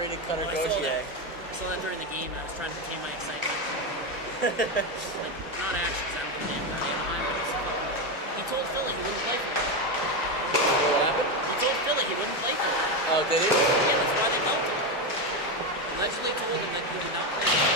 straight and cutter Gauthier. I saw that during the game. I was trying to contain my excitement. Like, not actions, I don't give a damn about Anaheim, but he told Philly he wouldn't play for him. What happened? He told Philly he wouldn't play for him. Oh, did he? Yeah, that's why they helped him. Allegedly told him that he would not play for him.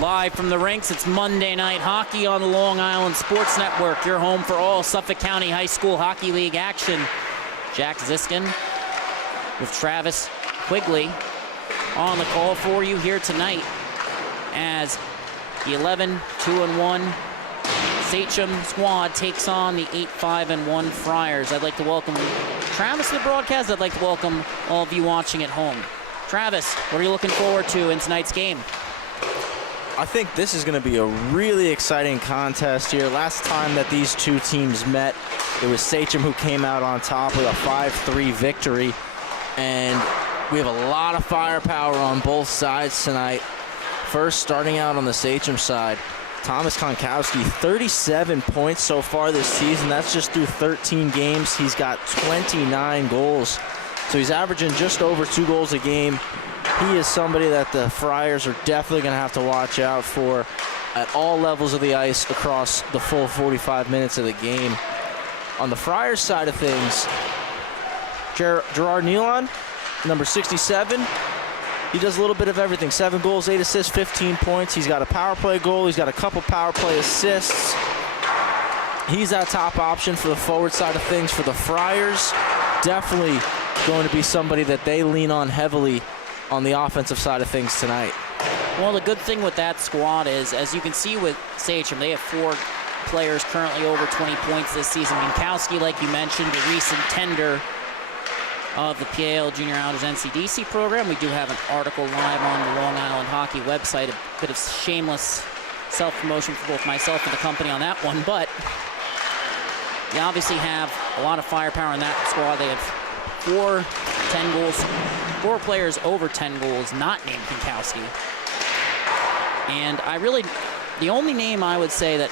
Live from the rinks, it's Monday Night Hockey on the Long Island Sports Network. Your home for all Suffolk County High School Hockey League action. Jack Ziskin with Travis Quigley on the call for you here tonight as the 11-2-1 Sachem squad takes on the 8-5-1 Friars. I'd like to welcome Travis to the broadcast. I'd like to welcome all of you watching at home. Travis, what are you looking forward to in tonight's game? I think this is going to be a really exciting contest here. Last time that these two teams met, it was Sachem who came out on top with a 5-3 victory. And we have a lot of firepower on both sides tonight. First, starting out on the Sachem side, Thomas Konkowski, 37 points so far this season. That's just through 13 games. He's got 29 goals. So he's averaging just over 2 goals a game. He is somebody that the Friars are definitely going to have to watch out for at all levels of the ice across the full 45 minutes of the game. On the Friars side of things, Gerard Nealon, number 67, he does a little bit of everything. 7 goals, 8 assists, 15 points. He's got a power play goal. He's got a couple power play assists. He's that top option for the forward side of things for the Friars. Definitely going to be somebody that they lean on heavily on the offensive side of things tonight. Well, the good thing with that squad is, as you can see with Sachem, they have 4 players currently over 20 points this season. Minkowski, like you mentioned, a recent tender of the PAL Junior Islanders NCDC program. We do have an article live on the Long Island Hockey website, a bit of shameless self-promotion for both myself and the company on that one, but you obviously have a lot of firepower in that squad. They have 4 players over 10 goals, not named Pinkowski. And the only name I would say that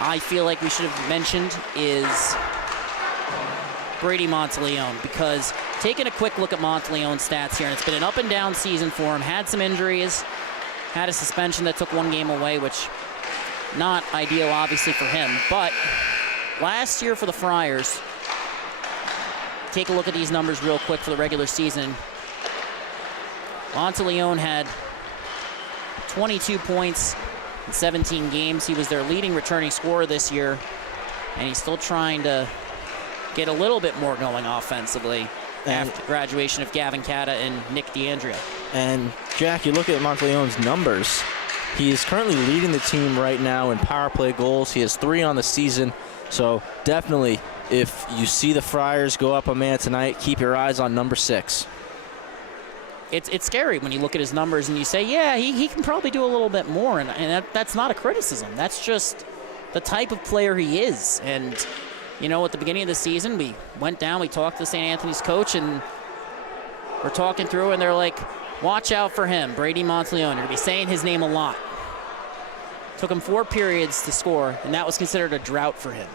I feel like we should have mentioned is Brady Monteleone, because taking a quick look at Monteleone's stats here, and it's been an up and down season for him, had some injuries, had a suspension that took 1 game away, which not ideal obviously for him, but last year for the Friars, take a look at these numbers real quick for the regular season. Monteleone had 22 points in 17 games. He was their leading returning scorer this year, and he's still trying to get a little bit more going offensively after the graduation of Gavin Cata and Nick D'Andrea. And Jack, you look at Monteleone's numbers. He is currently leading the team right now in power play goals. He has 3 on the season, so definitely, if you see the Friars go up a man tonight, keep your eyes on number 6. It's scary when you look at his numbers and you say, yeah, he can probably do a little bit more, and that's not a criticism. That's just the type of player he is. And, you know, at the beginning of the season, we went down, we talked to St. Anthony's coach, and we're talking through, and they're like, watch out for him, Brady Monteleone. You're going to be saying his name a lot. Took him 4 periods to score, and that was considered a drought for him.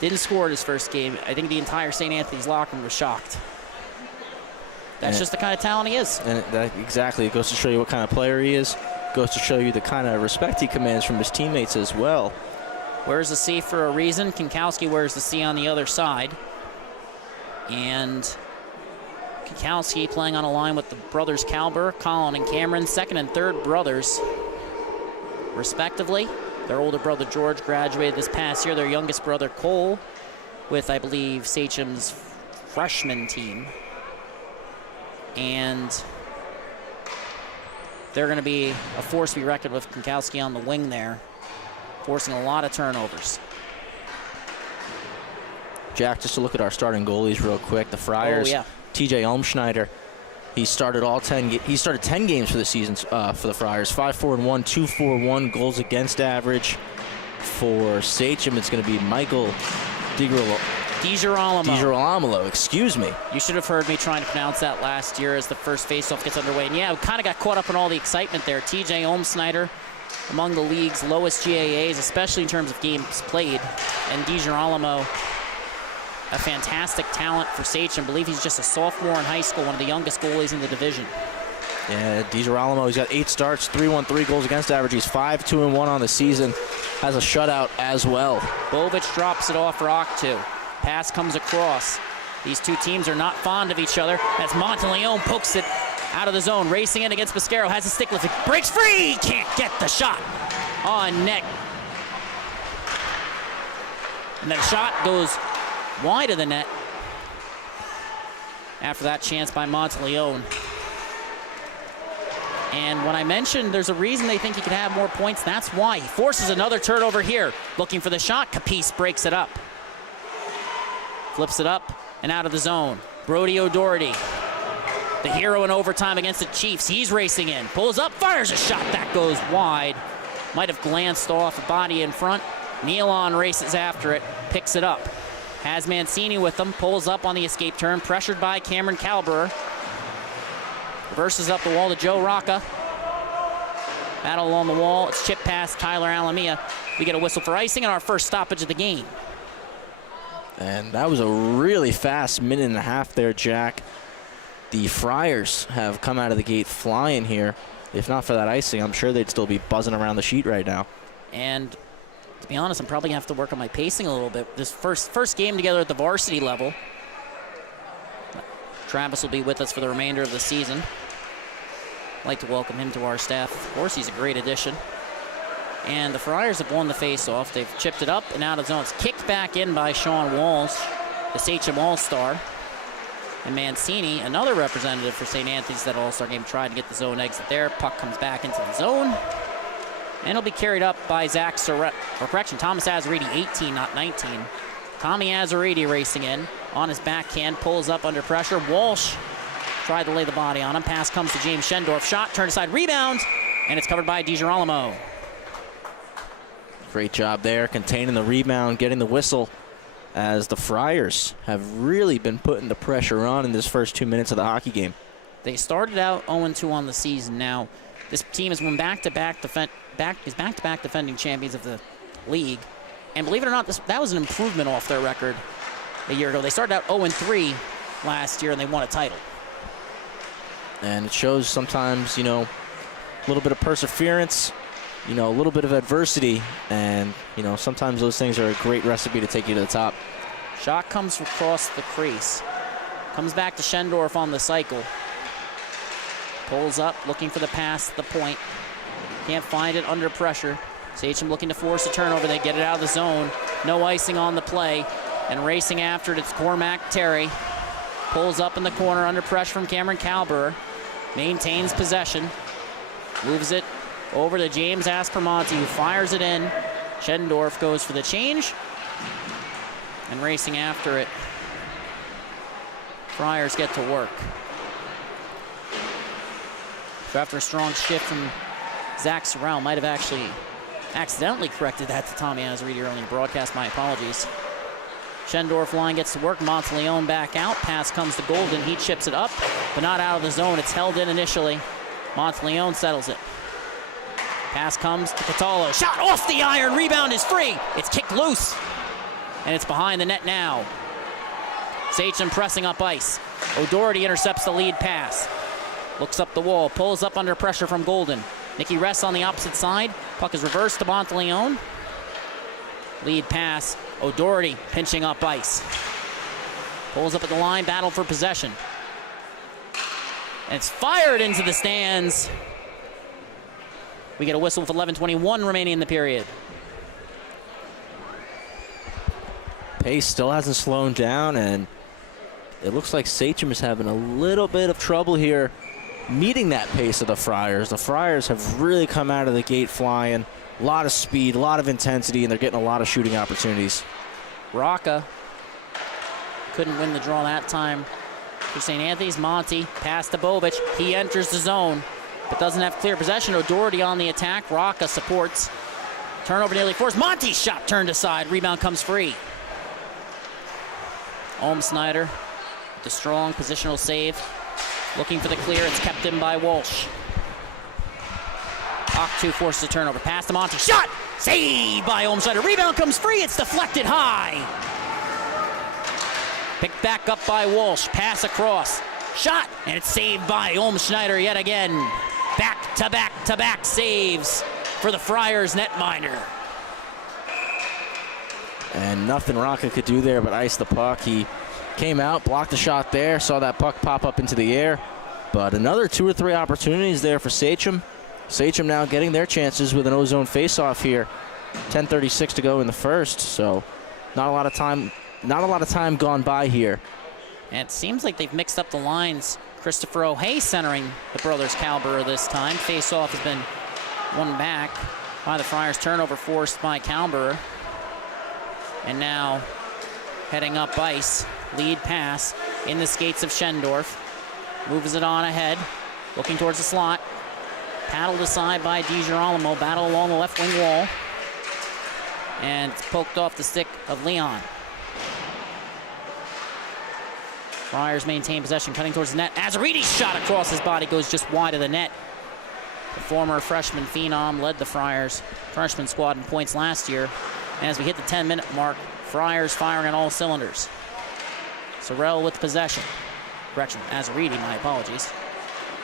Didn't score in his first game. I think the entire St. Anthony's locker room was shocked. That's just the kind of talent he is. And exactly. It goes to show you what kind of player he is. Goes to show you the kind of respect he commands from his teammates as well. Wears the C for a reason. Kinkowski wears the C on the other side. And Kinkowski playing on a line with the brothers Calber, Colin, and Cameron, second and third brothers, respectively. Their older brother George graduated this past year. Their youngest brother Cole with, I believe, Sachem's freshman team. And they're going to be a force to be reckoned with. Kinkowski on the wing there, forcing a lot of turnovers. Jack, just to look at our starting goalies real quick. The Friars, TJ Elmschneider, He started 10 games for the season for the Friars. 5-4-1, 2-4-1 goals against average. For Sachem, it's going to be Michael DiGirolamo, excuse me. You should have heard me trying to pronounce that last year as the first faceoff gets underway. And yeah, we kind of got caught up in all the excitement there. TJ Olmsnyder, among the league's lowest GAAs, especially in terms of games played. And DiGirolamo, a fantastic talent for Sachem. I believe he's just a sophomore in high school, one of the youngest goalies in the division. Yeah, DiGirolamo, he's got 8 starts, 3-1-3 goals against average. He's 5-2-1 on the season. Has a shutout as well. Bovic drops it off for Octu. Pass comes across. These two teams are not fond of each other as Monteleone pokes it out of the zone. Racing in against Biscaro. Has a stick lift. Breaks free. Can't get the shot on net. And that shot goes wide of the net after that chance by Monteleone. And when I mentioned there's a reason they think he could have more points, that's why. He forces another turnover here. Looking for the shot. Capice breaks it up. Flips it up and out of the zone. Brody O'Doherty, the hero in overtime against the Chiefs. He's racing in. Pulls up, fires a shot. That goes wide. Might have glanced off a body in front. Nealon races after it. Picks it up. Has Mancini with him. Pulls up on the escape turn. Pressured by Cameron Calberer. Reverses up the wall to Joe Rocca. Battle along the wall. It's chip past Tyler Alamia. We get a whistle for icing and our first stoppage of the game. And that was a really fast minute and a half there, Jack. The Friars have come out of the gate flying here. If not for that icing, I'm sure they'd still be buzzing around the sheet right now. And to be honest, I'm probably going to have to work on my pacing a little bit. This first game together at the varsity level. Travis will be with us for the remainder of the season. I'd like to welcome him to our staff. Of course, he's a great addition. And the Friars have won the face-off. They've chipped it up and out of zone. It's kicked back in by Sean Walsh, the Sachem All-Star. And Mancini, another representative for St. Anthony's that All-Star game, tried to get the zone exit there. Puck comes back into the zone. And it'll be carried up by Thomas Azaridi, 18, not 19. Tommy Azaridi racing in on his backhand, pulls up under pressure. Walsh tried to lay the body on him. Pass comes to James Schendorf. Shot, turn aside, rebound, and it's covered by DiGirolamo. Great job there, containing the rebound, getting the whistle, as the Friars have really been putting the pressure on in this first 2 minutes of the hockey game. They started out 0-2 on the season. Now, this team has won back-to-back defending champions of the league. And believe it or not, that was an improvement off their record a year ago. They started out 0-3 last year, and they won a title. And it shows sometimes, a little bit of perseverance, a little bit of adversity, and, sometimes those things are a great recipe to take you to the top. Shot comes across the crease. Comes back to Schendorf on the cycle. Pulls up, looking for the pass at the point. Can't find it under pressure. Sachem looking to force a turnover. They get it out of the zone. No icing on the play. And racing after it, it's Cormac Terry. Pulls up in the corner under pressure from Cameron Calberer. Maintains possession. Moves it over to James Aspermonte, who fires it in. Schendorf goes for the change. And racing after it, Friars get to work. So after a strong shift from Zach Sorrell, might have actually accidentally corrected that to Tommy Azaridi earlier in the broadcast. My apologies. Schendorf line gets to work. Monteleone back out. Pass comes to Golden. He chips it up, but not out of the zone. It's held in initially. Monteleone settles it. Pass comes to Catallo. Shot off the iron. Rebound is free. It's kicked loose, and it's behind the net now. Sachem pressing up ice. O'Doherty intercepts the lead pass. Looks up the wall. Pulls up under pressure from Golden. Nicky rests on the opposite side. Puck is reversed to Monteleone. Lead pass. O'Doherty pinching up ice. Pulls up at the line. Battle for possession. And it's fired into the stands. We get a whistle with 11:21 remaining in the period. Pace still hasn't slowed down, and it looks like Sachem is having a little bit of trouble here meeting that pace of the Friars. The Friars have really come out of the gate flying. A lot of speed, a lot of intensity, and they're getting a lot of shooting opportunities. Rocca couldn't win the draw that time for St. Anthony's. Monty, pass to Bovic. He enters the zone, but doesn't have clear possession. O'Doherty on the attack. Rocca supports. Turnover nearly forced. Monty's shot turned aside. Rebound comes free. Snyder, the strong positional save. Looking for the clear. It's kept in by Walsh. Octu forces a turnover. Pass to Monty. Shot! Saved by Snyder. Rebound comes free. It's deflected high. Picked back up by Walsh. Pass across. Shot! And it's saved by Schneider yet again. Back-to-back-to-back saves for the Friars netminder. And nothing Rocca could do there but ice the puck. He came out, blocked the shot there, saw that puck pop up into the air. But another 2 or 3 opportunities there for Sachem. Sachem now getting their chances with an O-zone face-off here. 10:36 to go in the first, so not a lot of time gone by here. And it seems like they've mixed up the lines. Christopher O'Hay centering the brothers Calbera this time. Face-off has been won back by the Friars. Turnover forced by Calbera. And now heading up ice. Lead pass in the skates of Schendorf. Moves it on ahead. Looking towards the slot. Paddled aside by DiGirolamo. Battle along the left wing wall. And it's poked off the stick of Leon. Friars maintain possession, cutting towards the net. Azaridi's shot across his body goes just wide of the net. The former freshman phenom led the Friars freshman squad in points last year. And as we hit the 10-minute mark, Friars firing on all cylinders. Sorrell with possession. Correction, Azaridi, my apologies.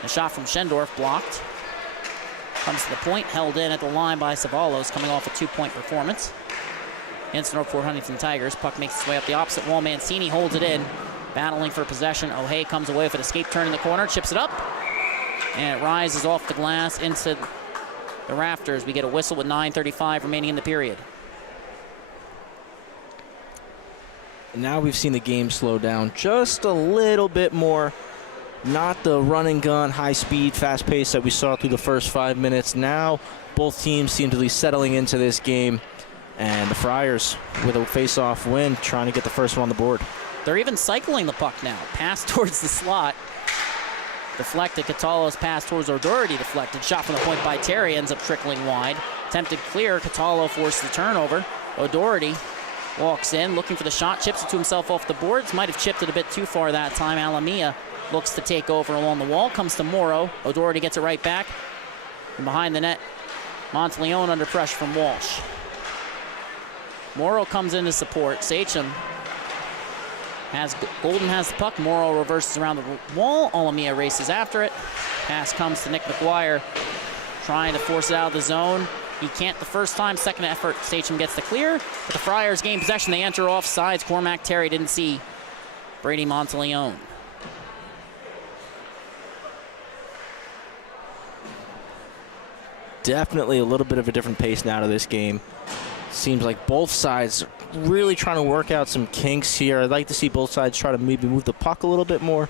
A shot from Schendorf blocked. Comes to the point, held in at the line by Savalos, coming off a 2-point performance against the Northport Huntington Tigers. Puck makes its way up the opposite wall. Mancini holds it in, battling for possession. O'Hay comes away with an escape turn in the corner, chips it up, and it rises off the glass into the rafters. We get a whistle with 9:35 remaining in the period. Now we've seen the game slow down just a little bit more. Not the run and gun, high speed, fast pace that we saw through the first 5 minutes. Now both teams seem to be settling into this game. And the Friars with a face-off win, trying to get the first one on the board. They're even cycling the puck now. Pass towards the slot. Deflected. Catallo's pass towards O'Doherty deflected. Shot from the point by Terry ends up trickling wide. Attempted clear. Catallo forced the turnover. O'Doherty walks in, looking for the shot, chips it to himself off the boards. Might have chipped it a bit too far that time. Alamia looks to take over along the wall. Comes to Morrow. O'Doherty gets it right back. And behind the net, Monteleone under pressure from Walsh. Morrow comes in to support. Sachem Golden has the puck. Morrow reverses around the wall. Alamia races after it. Pass comes to Nick McGuire, trying to force it out of the zone. He can't the first time. Second effort, Sachem gets the clear. But the Friars gain possession. They enter off sides. Cormac Terry didn't see Brady Monteleone. Definitely a little bit of a different pace now to this game. Seems like both sides really trying to work out some kinks here. I'd like to see both sides try to maybe move the puck a little bit more.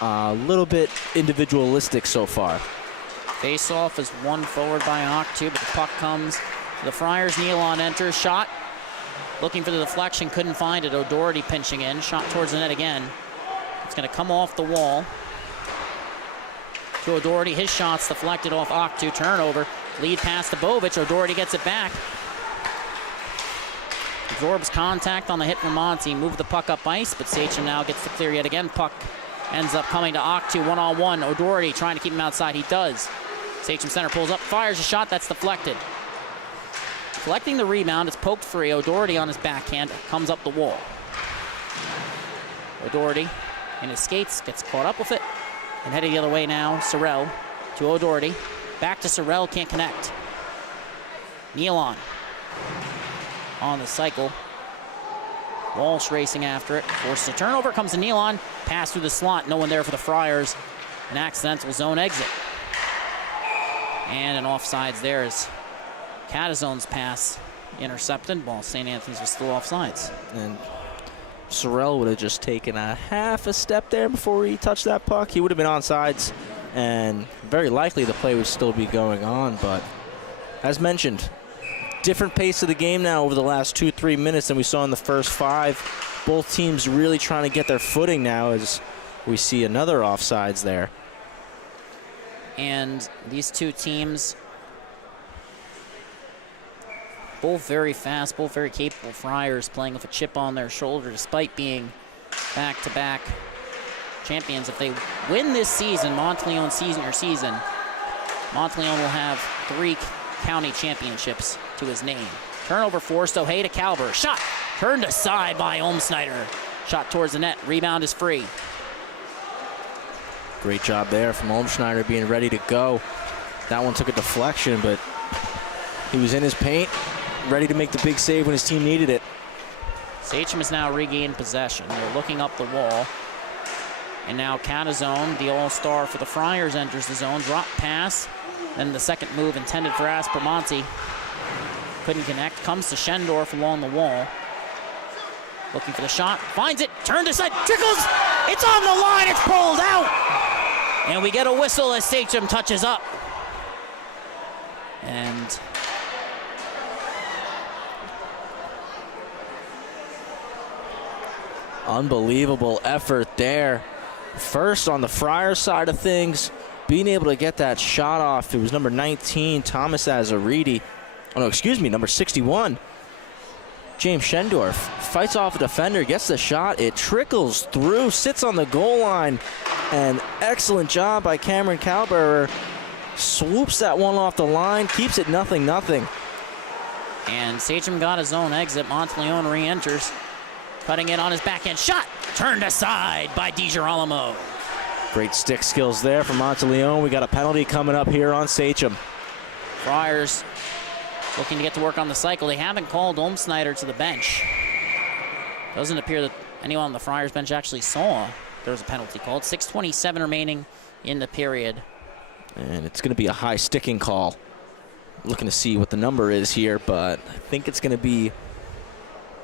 A little bit individualistic so far. Face-off is won forward by Octu, but the puck comes to the Friars. Nealon enters, shot. Looking for the deflection, couldn't find it. O'Doherty pinching in, shot towards the net again. It's going to come off the wall. To O'Doherty, his shot's deflected off Octu, turnover. Lead pass to Bovic, O'Doherty gets it back. Absorbs contact on the hit from Monty, moved the puck up ice, but Sachem now gets the clear yet again. Puck ends up coming to Octu, one-on-one. O'Doherty trying to keep him outside, he does. Sachem center pulls up, fires a shot, that's deflected. Collecting the rebound, it's poked free. O'Doherty on his backhand, comes up the wall. O'Doherty in his skates, gets caught up with it, and heading the other way now, Sorrell to O'Doherty. Back to Sorrell, can't connect. Nealon on the cycle. Walsh racing after it, forces a turnover, comes to Nealon, pass through the slot, no one there for the Friars. An accidental zone exit. And an offsides there is Catazone's pass intercepted, while St. Anthony's was still offsides. And Sorrell would have just taken a half a step there before he touched that puck. He would have been onside, and very likely the play would still be going on. But as mentioned, different pace of the game now over the last 2-3 minutes than we saw in the first 5. Both teams really trying to get their footing now as we see another offsides there. And these two teams, both very fast, both very capable. Friars playing with a chip on their shoulder despite being back-to-back champions. If they win this season, Monteleone senior season, Monteleone will have 3 county championships to his name. Turnover forced, O'Hay to Calber. Shot turned aside by Olmsnyder. Shot towards the net, rebound is free. Great job there from Olmsnyder being ready to go. That one took a deflection, but he was in his paint, ready to make the big save when his team needed it. Sachem has now regained possession. They're looking up the wall. And now Catazone, the all-star for the Friars, enters the zone. Drop pass. Then the second move intended for Aspromonte. Couldn't connect. Comes to Schendorf along the wall. Looking for the shot. Finds it. Turned aside. Trickles. It's on the line. It's pulled out. And we get a whistle as Sachem touches up. And unbelievable effort there. First on the Friars side of things, being able to get that shot off. It was number 19, Thomas Azaridi. Oh, no, excuse me, number 61. James Schendorf fights off a defender, gets the shot. It trickles through, sits on the goal line. And excellent job by Cameron Kalberer. Swoops that one off the line, keeps it 0-0. And Sachem got his own exit. Monteleone re-enters. Cutting it on his backhand shot. Turned aside by DiGirolamo. Great stick skills there from Monteleone. We got a penalty coming up here on Sachem. Friars looking to get to work on the cycle. They haven't called Olmsnyder to the bench. Doesn't appear that anyone on the Friars bench actually saw there was a penalty called. 6:27 remaining in the period. And it's going to be a high sticking call. Looking to see what the number is here, but I think it's going to be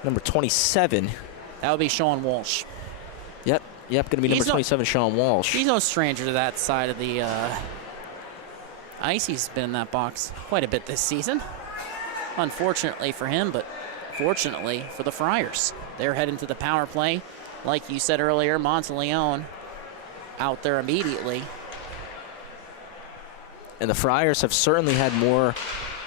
number 27. That would be Sean Walsh. Yep, going to be number 27, Sean Walsh. He's no stranger to that side of the ice. He's been in that box quite a bit this season. Unfortunately for him, but fortunately for the Friars. They're heading to the power play. Like you said earlier, Monteleone out there immediately. And the Friars have certainly had more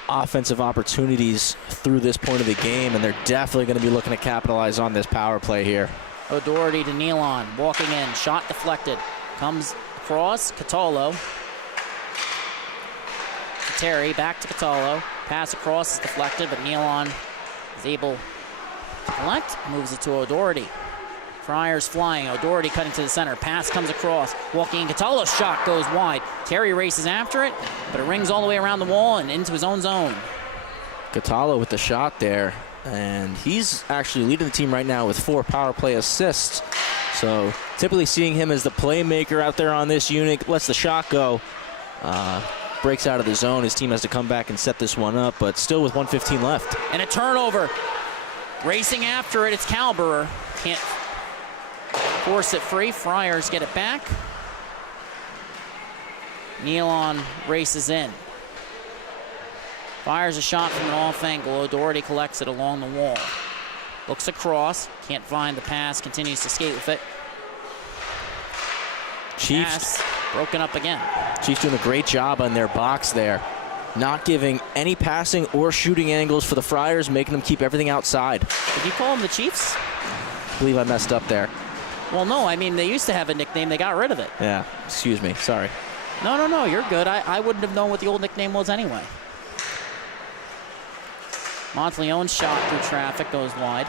offensive opportunities through this point of the game, and they're definitely going to be looking to capitalize on this power play here. O'Doherty to Nealon, walking in, shot deflected. Comes across, Catalo. To Terry, back to Catalo. Pass across is deflected, but Nealon is able to collect, moves it to O'Doherty. Friars flying, O'Doherty cutting to the center. Pass comes across, walking in, Catalo's shot goes wide. Terry races after it, but it rings all the way around the wall and into his own zone. Catalo with the shot there, and he's actually leading the team right now with 4 power play assists. So typically seeing him as the playmaker out there on this unit, lets the shot go, breaks out of the zone. His team has to come back and set this one up, but still with 1:15 left. And a turnover. Racing after it, it's Kalberer. Can't force it free. Friars get it back. Nealon races in. Fires a shot from an off angle. O'Doherty collects it along the wall. Looks across. Can't find the pass. Continues to skate with it. Chiefs pass broken up again. Chiefs doing a great job on their box there. Not giving any passing or shooting angles for the Friars, making them keep everything outside. Did you call them the Chiefs? I believe I messed up there. Well, no. I mean, they used to have a nickname. They got rid of it. Yeah, excuse me. Sorry. No. You're good. I wouldn't have known what the old nickname was anyway. Monteleone's shot through traffic goes wide.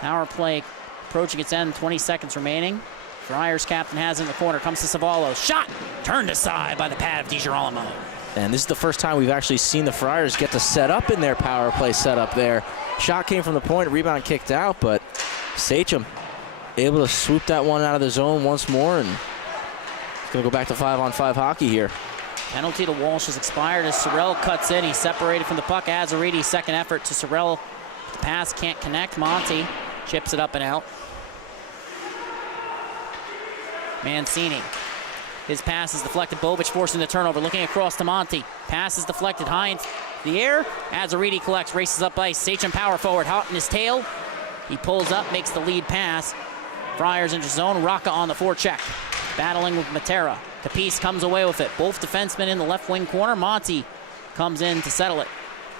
Power play approaching its end, 20 seconds remaining. Friars captain has it in the corner, comes to Savallo. Shot turned aside by the pad of DiGirolamo. And this is the first time we've actually seen the Friars get to set up in their power play setup there. Shot came from the point, rebound kicked out, but Sachem able to swoop that one out of the zone once more, and it's going to go back to 5-on-5 hockey here. Penalty to Walsh has expired as Sorrell cuts in. He's separated from the puck. Azaridi's second effort to Sorrell. The pass can't connect. Monty chips it up and out. Mancini. His pass is deflected. Bobic forcing the turnover. Looking across to Monty. Pass is deflected high in the air. Azaridi collects, races up ice. Sachem power forward, hot in his tail. He pulls up, makes the lead pass. Friars into zone. Rocca on the forecheck. Battling with Matera. Capiz comes away with it. Both defensemen in the left wing corner. Monty comes in to settle it.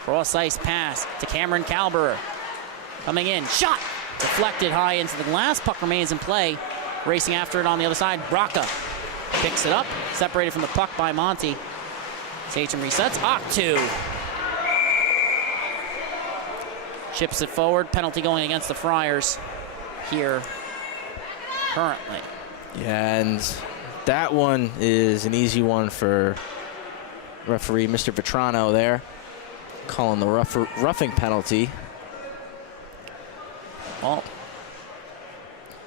Cross ice pass to Cameron Calberer. Coming in. Shot! Deflected high into the glass. Puck remains in play. Racing after it on the other side. Rocca picks it up. Separated from the puck by Monty. Sachem resets. Octu. Chips it forward. Penalty going against the Friars here currently. Yeah, and that one is an easy one for referee Mr. Vetrano there, calling the roughing penalty. Well,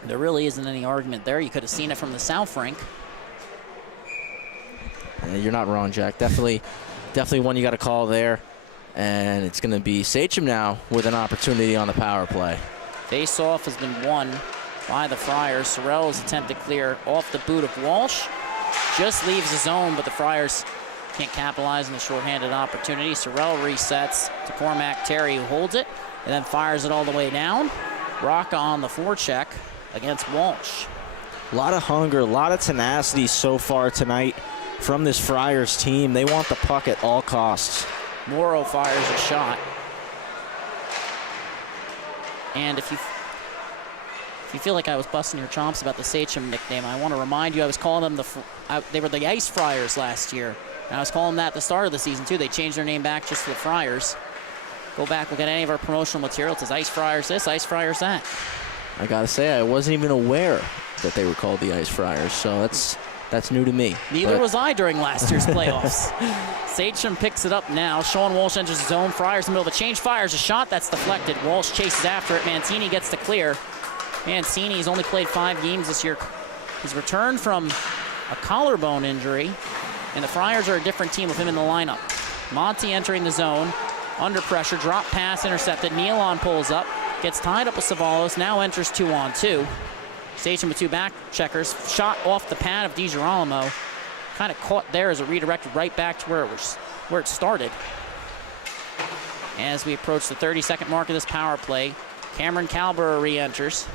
there really isn't any argument there. You could have seen it from the south rink. You're not wrong, Jack. Definitely one you got to call there. And it's going to be Sachem now with an opportunity on the power play. Face-off has been won by the Friars. Sorrell's attempt to clear off the boot of Walsh. Just leaves the zone, but the Friars can't capitalize on the shorthanded opportunity. Sorrell resets to Cormac Terry, who holds it, and then fires it all the way down. Rocca on the forecheck against Walsh. A lot of hunger, a lot of tenacity so far tonight from this Friars team. They want the puck at all costs. Morrow fires a shot. And if you feel like I was busting your chops about the Sachem nickname, I want to remind you I was calling them they were the Ice Friars last year. And I was calling them that at the start of the season too. They changed their name back just to the Friars. Go back, look at any of our promotional material. It says Ice Friars this, Ice Friars that. I gotta say, I wasn't even aware that they were called the Ice Friars, so that's new to me. Neither was I during last year's playoffs. Sachem picks it up now. Sean Walsh enters the zone. Friars in the middle of the change. Fires a shot. That's deflected. Walsh chases after it. Mancini gets the clear. Mancini's only played 5 games this year. He's returned from a collarbone injury, and the Friars are a different team with him in the lineup. Monty entering the zone. Under pressure. Drop pass intercepted. Nealon pulls up. Gets tied up with Savalos. Now enters 2-on-2. Sachem with 2 back checkers. Shot off the pad of DiGirolamo. Kind of caught there as it redirected right back to where it started. As we approach the 30-second mark of this power play, Cameron Calberer re-enters.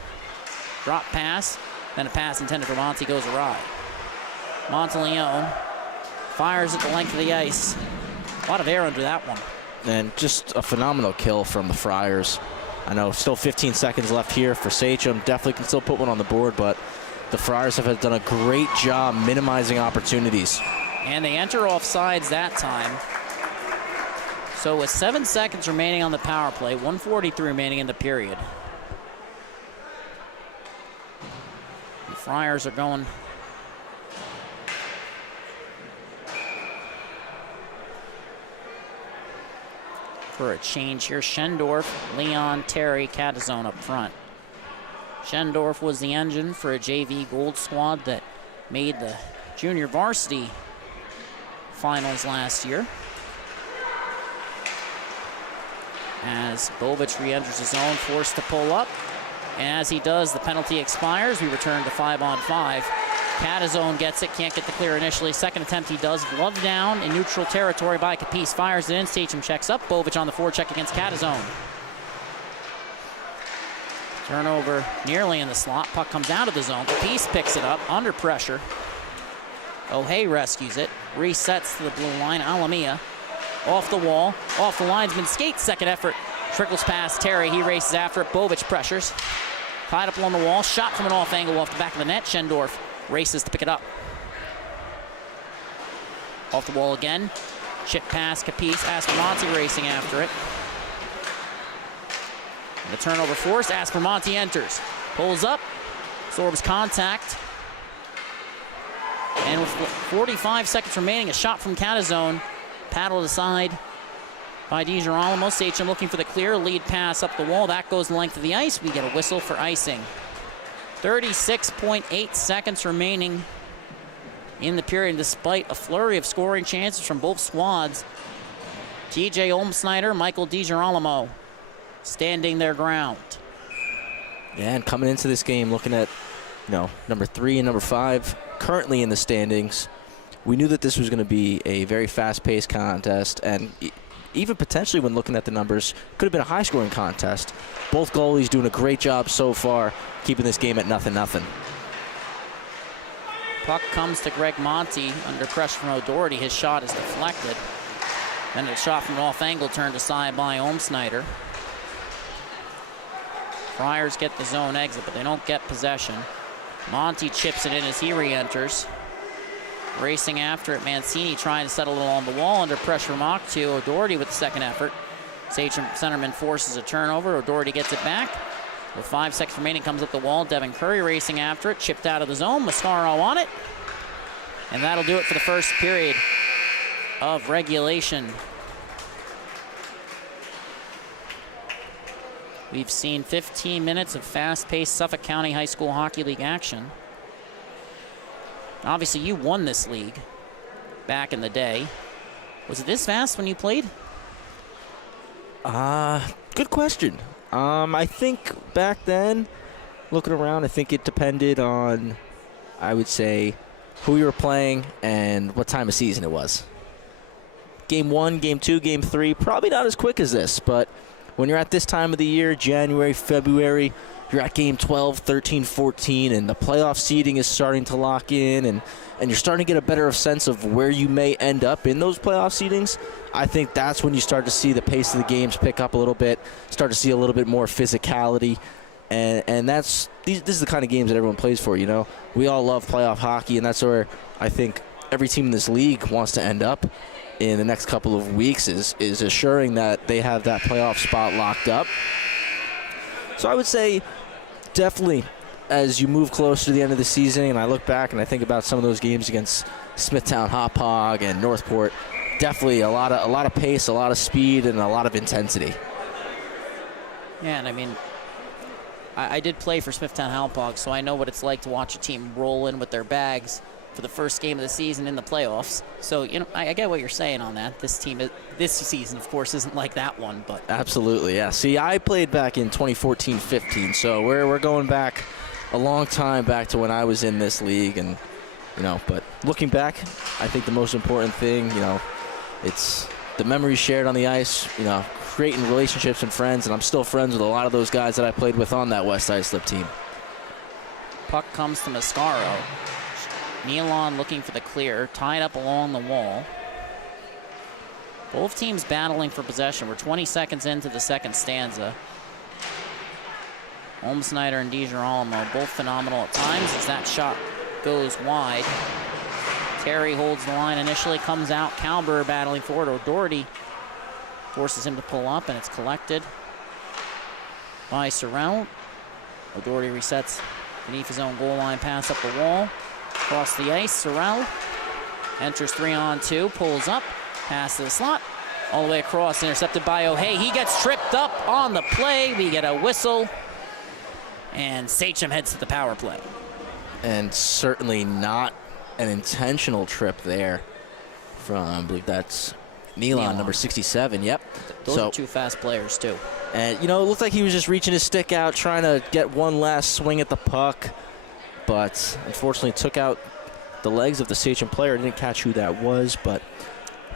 Drop pass, then a pass intended for Monty goes awry. Monteleone fires at the length of the ice. A lot of air under that one. And just a phenomenal kill from the Friars. I know still 15 seconds left here for Sachem. Definitely can still put one on the board, but the Friars have done a great job minimizing opportunities. And they enter offsides that time. So with 7 seconds remaining on the power play, 1:43 remaining in the period. The Friars are going for a change here. Schendorf, Leon, Terry, Catazone up front. Schendorf was the engine for a JV Gold squad that made the junior varsity finals last year. As Bovic re-enters the zone, forced to pull up. And as he does, the penalty expires. We return to 5-on-5. Catazone gets it, can't get the clear initially. Second attempt he does, glove down in neutral territory by Capiz. Fires it in, Sachem checks up. Bovic on the forecheck against Catazone. Turnover nearly in the slot. Puck comes out of the zone. Capiz picks it up under pressure. O'Hay rescues it. Resets to the blue line. Alamia off the wall. Off the linesman. Skates. Second effort. Trickles past Terry. He races after it. Bovic pressures. Tied up along the wall. Shot from an off angle off the back of the net. Schendorf races to pick it up. Off the wall again. Chip pass. Capiz. Aspermonte racing after it. The turnover forced. Aspermonte enters. Pulls up. Absorbs contact. And with 45 seconds remaining, a shot from Catazone. Paddled aside by DiGirolamo. Sachem looking for the clear. Lead pass up the wall. That goes the length of the ice. We get a whistle for icing. 36.8 seconds remaining in the period, despite a flurry of scoring chances from both squads. TJ Olmsnyder, Michael DiGirolamo standing their ground. Yeah, and coming into this game, looking at number 3 and number 5 currently in the standings, we knew that this was going to be a very fast-paced contest, and even potentially when looking at the numbers, could have been a high-scoring contest. Both goalies doing a great job so far, keeping this game at 0-0. Puck comes to Greg Monty under pressure from O'Doherty. His shot is deflected. Then a shot from an off-angle turned aside by Olmsnyder. Friars get the zone exit, but they don't get possession. Monty chips it in as he re-enters. Racing after it, Mancini trying to settle it along the wall under pressure from Octu. O'Doherty with the second effort. Sachem centerman forces a turnover. O'Doherty gets it back. With 5 seconds remaining, comes up the wall. Devin Curry racing after it, chipped out of the zone. Mascaro on it. And that'll do it for the first period of regulation. We've seen 15 minutes of fast-paced Suffolk County High School Hockey League action. Obviously, you won this league back in the day. Was it this fast when you played? Good question. I think back then, looking around, I think it depended on, I would say, who you were playing and what time of season it was. Game 1, Game 2, Game 3, probably not as quick as this, but when you're at this time of the year, January, February, you're at Game 12, 13, 14, and the playoff seeding is starting to lock in, and you're starting to get a better sense of where you may end up in those playoff seedings. I think that's when you start to see the pace of the games pick up a little bit, start to see a little bit more physicality, and this is the kind of games that everyone plays for, you know. We all love playoff hockey, and that's where I think every team in this league wants to end up in the next couple of weeks is assuring that they have that playoff spot locked up. So I would say definitely as you move closer to the end of the season, and I look back and I think about some of those games against Smithtown Hop Hog and Northport, definitely a lot of pace, a lot of speed, and a lot of intensity. Yeah, and I mean, I did play for Smithtown Hop Hog, so I know what it's like to watch a team roll in with their bags for the first game of the season in the playoffs. So, you know, I get what you're saying on that. This team, this season, of course, isn't like that one, but... Absolutely, yeah. See, I played back in 2014-15, so we're going back a long time back to when I was in this league, and, you know, but looking back, I think the most important thing, you know, it's the memories shared on the ice, you know, creating relationships and friends, and I'm still friends with a lot of those guys that I played with on that West Islip team. Puck comes to Mascaro. Nealon looking for the clear, tied up along the wall. Both teams battling for possession. We're 20 seconds into the second stanza. Olmsnyder and DiGirolamo, both phenomenal at times as that shot goes wide. Terry holds the line initially, comes out. Calber battling forward. O'Doherty forces him to pull up, and it's collected by Sorrell. O'Doherty resets beneath his own goal line, pass up the wall. Across the ice, Sorrell enters 3-on-2, pulls up, pass to the slot, all the way across, intercepted by O'Hay. He gets tripped up on the play. We get a whistle, and Sachem heads to the power play. And certainly not an intentional trip there from, I believe that's Nealon, number 67, yep. Those are two fast players, too. And, you know, it looked like he was just reaching his stick out, trying to get one last swing at the puck, but unfortunately took out the legs of the Sachem player. Didn't catch who that was, but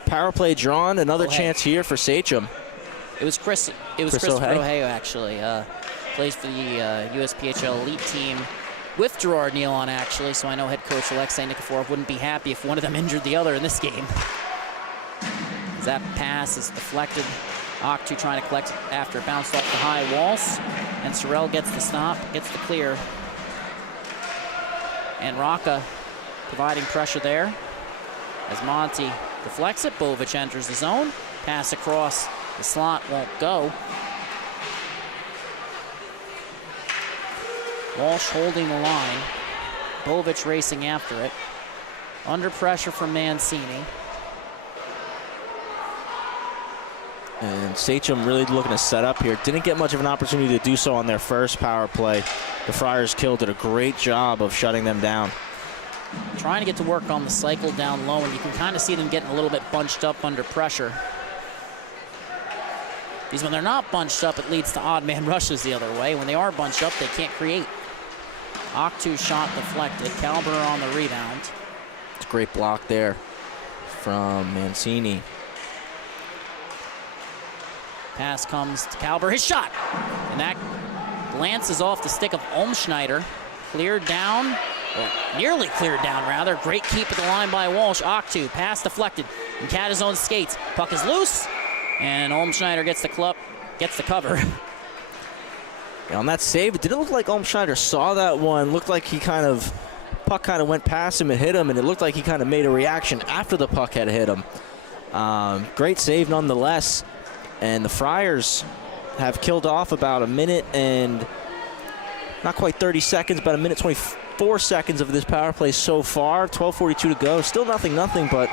power play drawn. Another chance here for Sachem. It was Christopher O'Hay, actually. Plays for the USPHL elite team with Gerard Nealon, actually, so I know head coach Alexei Nikiforov wouldn't be happy if one of them injured the other in this game. That pass is deflected. Octu trying to collect it after it bounced off the high walls, and Sorrell gets the stop, gets the clear. And Rocca providing pressure there as Monty deflects it. Bovic enters the zone. Pass across the slot won't go. Walsh holding the line. Bovic racing after it. Under pressure from Mancini. And Sachem really looking to set up here. Didn't get much of an opportunity to do so on their first power play. The Friars killed did a great job of shutting them down. Trying to get to work on the cycle down low, and you can kind of see them getting a little bit bunched up under pressure. Because when they're not bunched up, it leads to odd man rushes the other way. When they are bunched up, they can't create. Octu shot deflected. Calber on the rebound. It's a great block there from Mancini. Pass comes to Kalber. His shot! And that glances off the stick of Olmschneider. Cleared down, or nearly cleared down, rather. Great keep at the line by Walsh. Octu, pass deflected. And Catazone skates. Puck is loose, and Olmschneider gets the cover. On that save, it didn't look like Olmschneider saw that one. Looked like puck kind of went past him and hit him, and it looked like he kind of made a reaction after the puck had hit him. Great save nonetheless. And the Friars have killed off about a minute and not quite 30 seconds, about a minute 24 seconds of this power play so far. 12:42 to go. Still nothing, but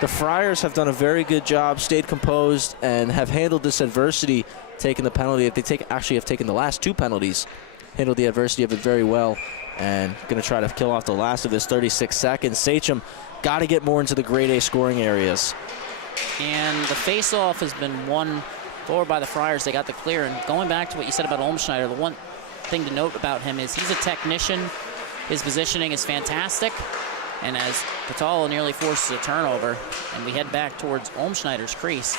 the Friars have done a very good job, stayed composed, and have handled this adversity, taking the penalty. If they actually have taken the last 2 penalties, handled the adversity of it very well, and going to try to kill off the last of this 36 seconds. Sachem got to get more into the grade A scoring areas. And the face-off has been won forward by the Friars. They got the clear. And going back to what you said about Olmschneider, the one thing to note about him is he's a technician. His positioning is fantastic. And as Patalo nearly forces a turnover, and we head back towards Olmschneider's crease,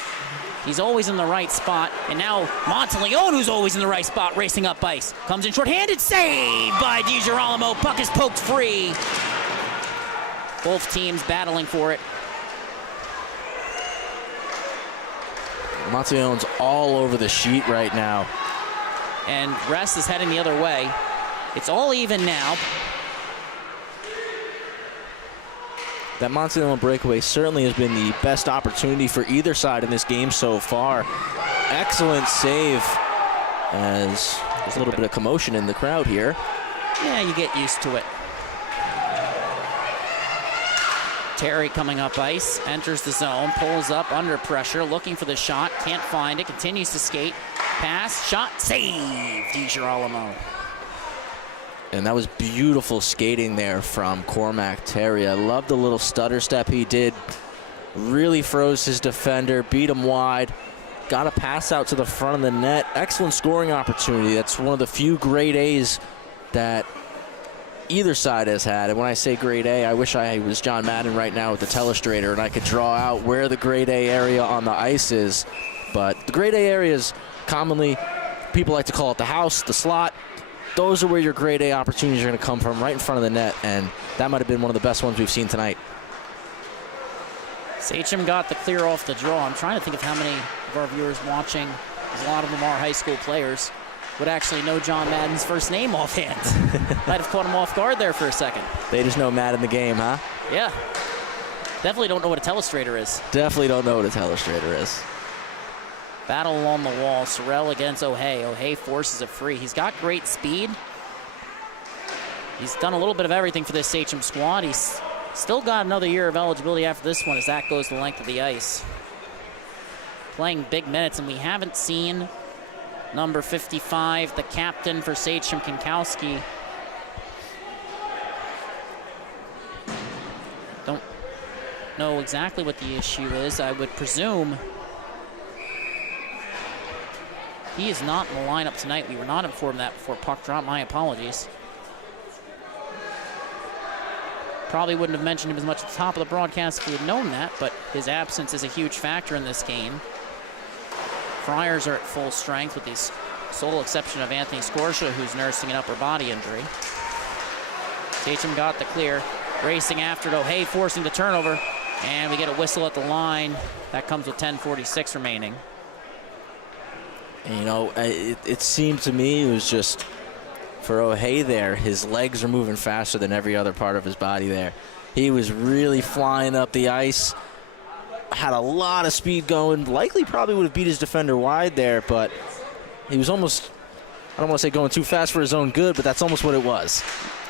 he's always in the right spot. And now Monteleone, who's always in the right spot, racing up ice. Comes in short-handed, saved by DiGirolamo. Puck is poked free. Both teams battling for it. Monteleone's all over the sheet right now. And Rest is heading the other way. It's all even now. That Monteleone breakaway certainly has been the best opportunity for either side in this game so far. Excellent save, as there's a little bit of commotion in the crowd here. Yeah, you get used to it. Terry coming up ice, enters the zone, pulls up under pressure, looking for the shot, can't find it, continues to skate, pass, shot, save, DiGirolamo. And that was beautiful skating there from Cormac Terry. I love the little stutter step he did. Really froze his defender, beat him wide, got a pass out to the front of the net. Excellent scoring opportunity. That's one of the few grade A's that either side has had. And when I say grade A, I wish I was John Madden right now with the telestrator and I could draw out where the grade A area on the ice is. But the grade A areas, commonly people like to call it the house, the slot. Those are where your grade A opportunities are going to come from, right in front of the net, and that might have been one of the best ones we've seen tonight. Sachem got the clear off the draw. I'm trying to think of how many of our viewers watching, because a lot of them are high school players, would actually know John Madden's first name offhand. Might have caught him off guard there for a second. They just know Madden the game, huh? Yeah. Definitely don't know what a telestrator is. Definitely don't know what a telestrator is. Battle along the wall. Sorrell against O'Hay. O'Hay forces it free. He's got great speed. He's done a little bit of everything for this Sachem squad. He's still got another year of eligibility after this one as that goes the length of the ice. Playing big minutes, and we haven't seen number 55, the captain for Sachem, Kinkowski. Don't know exactly what the issue is. I would presume he is not in the lineup tonight. We were not informed that before puck drop. My apologies. Probably wouldn't have mentioned him as much at the top of the broadcast if we had known that, but his absence is a huge factor in this game. Friars are at full strength with the sole exception of Anthony SCHCSHL, who's nursing an upper body injury. Sachem got the clear, racing after it. O'Hay forcing the turnover, and we get a whistle at the line. That comes with 10:46 remaining. And, you know, it seemed to me it was just for O'Hay there, his legs are moving faster than every other part of his body there. He was really flying up the ice. Had a lot of speed going. Likely probably would have beat his defender wide there, but he was almost, I don't want to say going too fast for his own good, but that's almost what it was.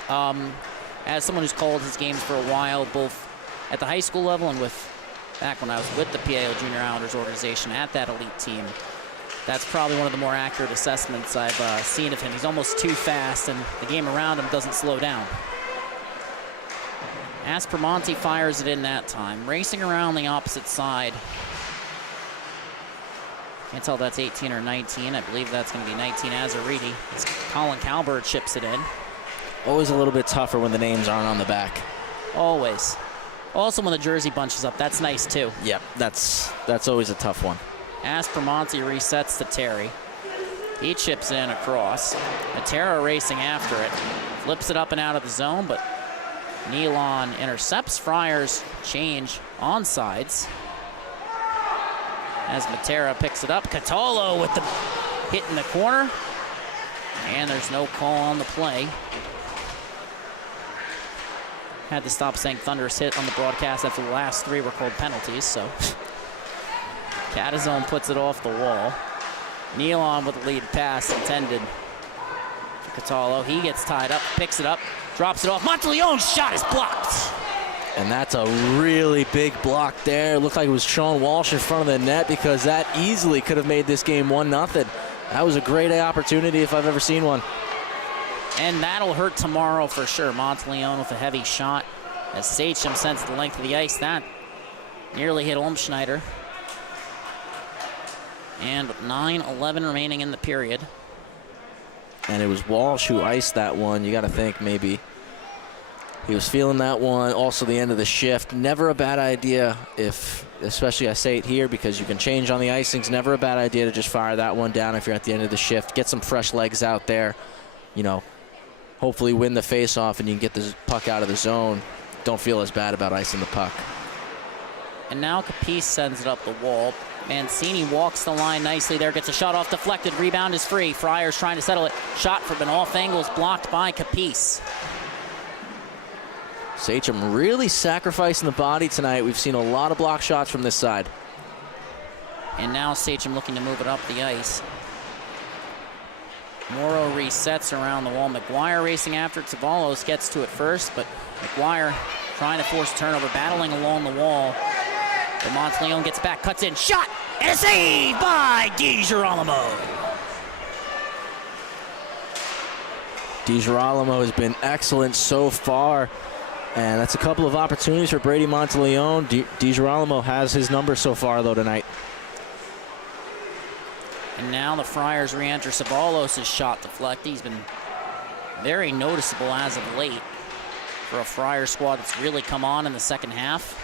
As someone who's called his games for a while, both at the high school level and back when I was with the PAL Junior Islanders organization at that elite team, that's probably one of the more accurate assessments I've seen of him. He's almost too fast, and the game around him doesn't slow down. Aspromonte fires it in that time, racing around the opposite side. Can't tell if that's 18 or 19. I believe that's going to be 19 Azariti. As Colin Calbert chips it in. Always a little bit tougher when the names aren't on the back. Always. Also when the jersey bunches up, that's nice too. Yep, that's always a tough one. Aspromonte resets to Terry. He chips in across. Matera racing after it. Flips it up and out of the zone, but Nealon intercepts. Friars change onsides. As Matera picks it up. Catolo with the hit in the corner. And there's no call on the play. Had to stop saying thunderous hit on the broadcast after the last 3 were called penalties, so. Catazone puts it off the wall. Nealon with the lead pass intended for Catalo. He gets tied up, picks it up, drops it off. Monteleone's shot is blocked. And that's a really big block there. It looked like it was Sean Walsh in front of the net because that easily could have made this game 1-0. That was a great opportunity if I've ever seen one. And that'll hurt tomorrow for sure. Monteleone with a heavy shot as Sachem sends the length of the ice. That nearly hit Olmschneider. And 9:11 remaining in the period. And it was Walsh who iced that one. You got to think maybe he was feeling that one. Also the end of the shift. Never a bad idea if, especially I say it here because you can change on the icings. Never a bad idea to just fire that one down if you're at the end of the shift. Get some fresh legs out there. You know, hopefully win the face-off and you can get the puck out of the zone. Don't feel as bad about icing the puck. And now Capice sends it up the wall. Mancini walks the line nicely there, gets a shot off deflected, rebound is free. Friars trying to settle it. Shot from an off angles blocked by Capice. Sachem really sacrificing the body tonight. We've seen a lot of block shots from this side. And now Sachem looking to move it up the ice. Morrow resets around the wall. McGuire racing after it. Zavalos gets to it first, but McGuire trying to force turnover, battling along the wall. But Monteleone gets back, cuts in, shot, and a save by DiGirolamo. DiGirolamo has been excellent so far, and that's a couple of opportunities for Brady Monteleone. DiGirolamo has his number so far, though, tonight. And now the Friars re-enter. Savalos' shot deflected. He's been very noticeable as of late for a Friars squad that's really come on in the second half.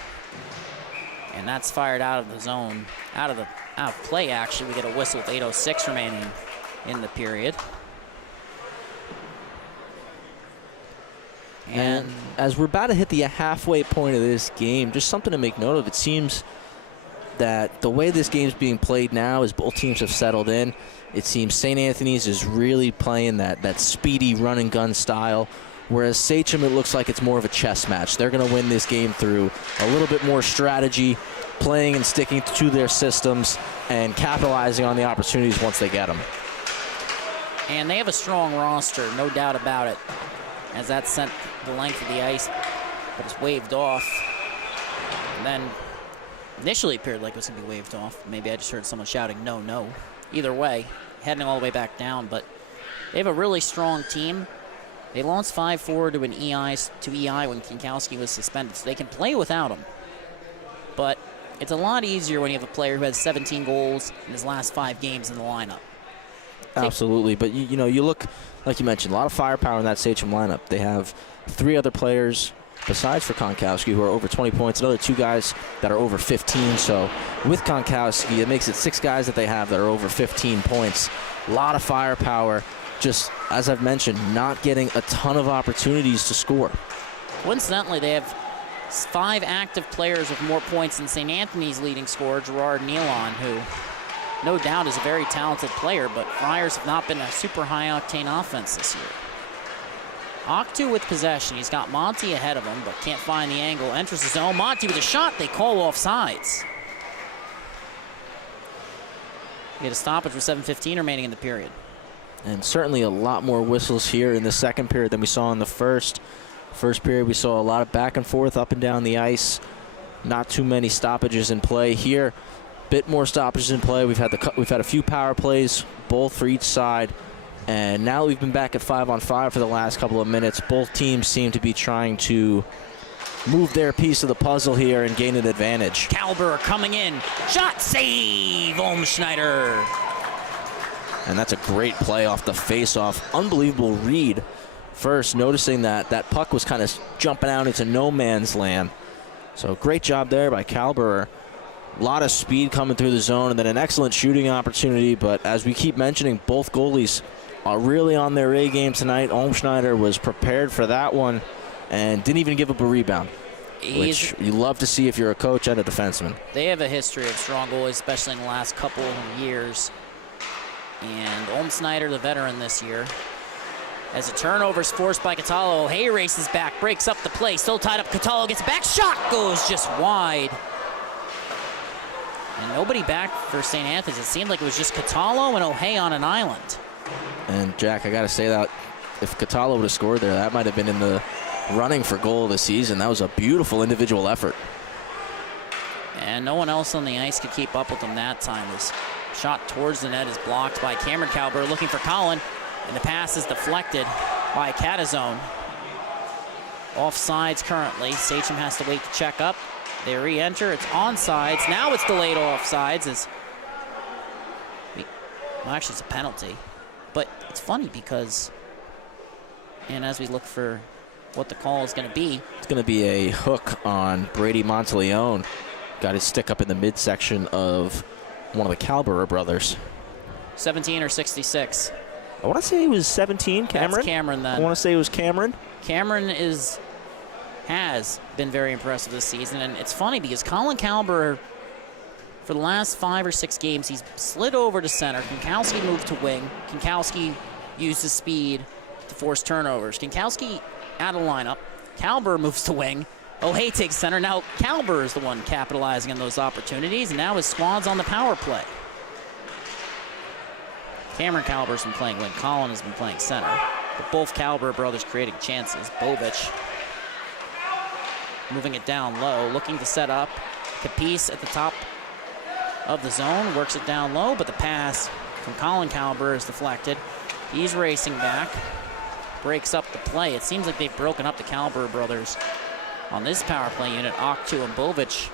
And that's fired out of the zone, out of play actually. We get a whistle with 8:06 remaining in the period. And as we're about to hit the halfway point of this game, just something to make note of. It seems that the way this game's being played now is both teams have settled in. It seems St. Anthony's is really playing that speedy run and gun style, whereas Sachem, it looks like it's more of a chess match. They're going to win this game through a little bit more strategy, playing and sticking to their systems, and capitalizing on the opportunities once they get them. And they have a strong roster, no doubt about it, as that sent the length of the ice, but it's waved off. And then initially it appeared like it was going to be waved off. Maybe I just heard someone shouting, no, no. Either way, heading all the way back down, but they have a really strong team. They lost 5-4 to an EI when Kinkowski was suspended, so they can play without him. But it's a lot easier when you have a player who has 17 goals in his last 5 games in the lineup. Absolutely, but you know, you look, like you mentioned, a lot of firepower in that Sachem lineup. They have 3 other players besides for Konkowski who are over 20 points, another 2 guys that are over 15. So with Konkowski, it makes it 6 guys that they have that are over 15 points. A lot of firepower. Just, as I've mentioned, not getting a ton of opportunities to score. Coincidentally, they have 5 active players with more points than St. Anthony's leading scorer, Gerard Nealon, who no doubt is a very talented player, but Friars have not been a super high-octane offense this year. Octu with possession. He's got Monty ahead of him, but can't find the angle. Enters the zone. Monty with a shot. They call offsides. Get a stoppage with 7:15 remaining in the period. And certainly a lot more whistles here in the second period than we saw in the first. First period, we saw a lot of back and forth up and down the ice. Not too many stoppages in play here. Bit more stoppages in play. We've had a few power plays, both for each side. And now we've been back at 5-on-5 for the last couple of minutes. Both teams seem to be trying to move their piece of the puzzle here and gain an advantage. Kalber coming in. Shot, save, Olmschneider. And that's a great play off the face-off. Unbelievable read. First, noticing that puck was kind of jumping out into no man's land. So great job there by Kalber. A lot of speed coming through the zone, and then an excellent shooting opportunity. But as we keep mentioning, both goalies are really on their A game tonight. Olmschneider was prepared for that one and didn't even give up a rebound, which you love to see if you're a coach and a defenseman. They have a history of strong goalies, especially in the last couple of years. And Olmschneider, the veteran this year. As a turnover is forced by Catallo, Hay races back, breaks up the play, still tied up. Catallo gets back, shot goes just wide. And nobody back for St. Anthony's. It seemed like it was just Catallo and O'Hay on an island. And Jack, I got to say that if Catallo would have scored there, that might have been in the running for goal of the season. That was a beautiful individual effort. And no one else on the ice could keep up with him that time. His shot towards the net is blocked by Cameron Calber, looking for Colin, and the pass is deflected by Catazone. Offsides currently. Sachem has to wait to check up. They re-enter. It's onsides. Now it's delayed offsides. Well, actually, it's a penalty. But it's funny because, and as we look for what the call is going to be. It's going to be a hook on Brady Monteleone. Got his stick up in the midsection of one of the Calbera brothers. 17 or 66. I want to say he was 17, Cameron. That's Cameron then. I want to say it was Cameron. Cameron has been very impressive this season, and it's funny because Colin Calber, for the last 5 or 6 games, he's slid over to center. Kinkowski moved to wing. Kinkowski used his speed to force turnovers. Kinkowski out of lineup. Calber moves to wing. O'Hay takes center. Now Calber is the one capitalizing on those opportunities, and now his squad's on the power play. Cameron Calber's been playing wing. Colin has been playing center. But both Calber brothers creating chances. Bovich moving it down low, looking to set up. Capice at the top of the zone, works it down low, but the pass from Colin Calber is deflected. He's racing back, breaks up the play. It seems like they've broken up the Calber brothers on this power play unit. Oktu and Bovich.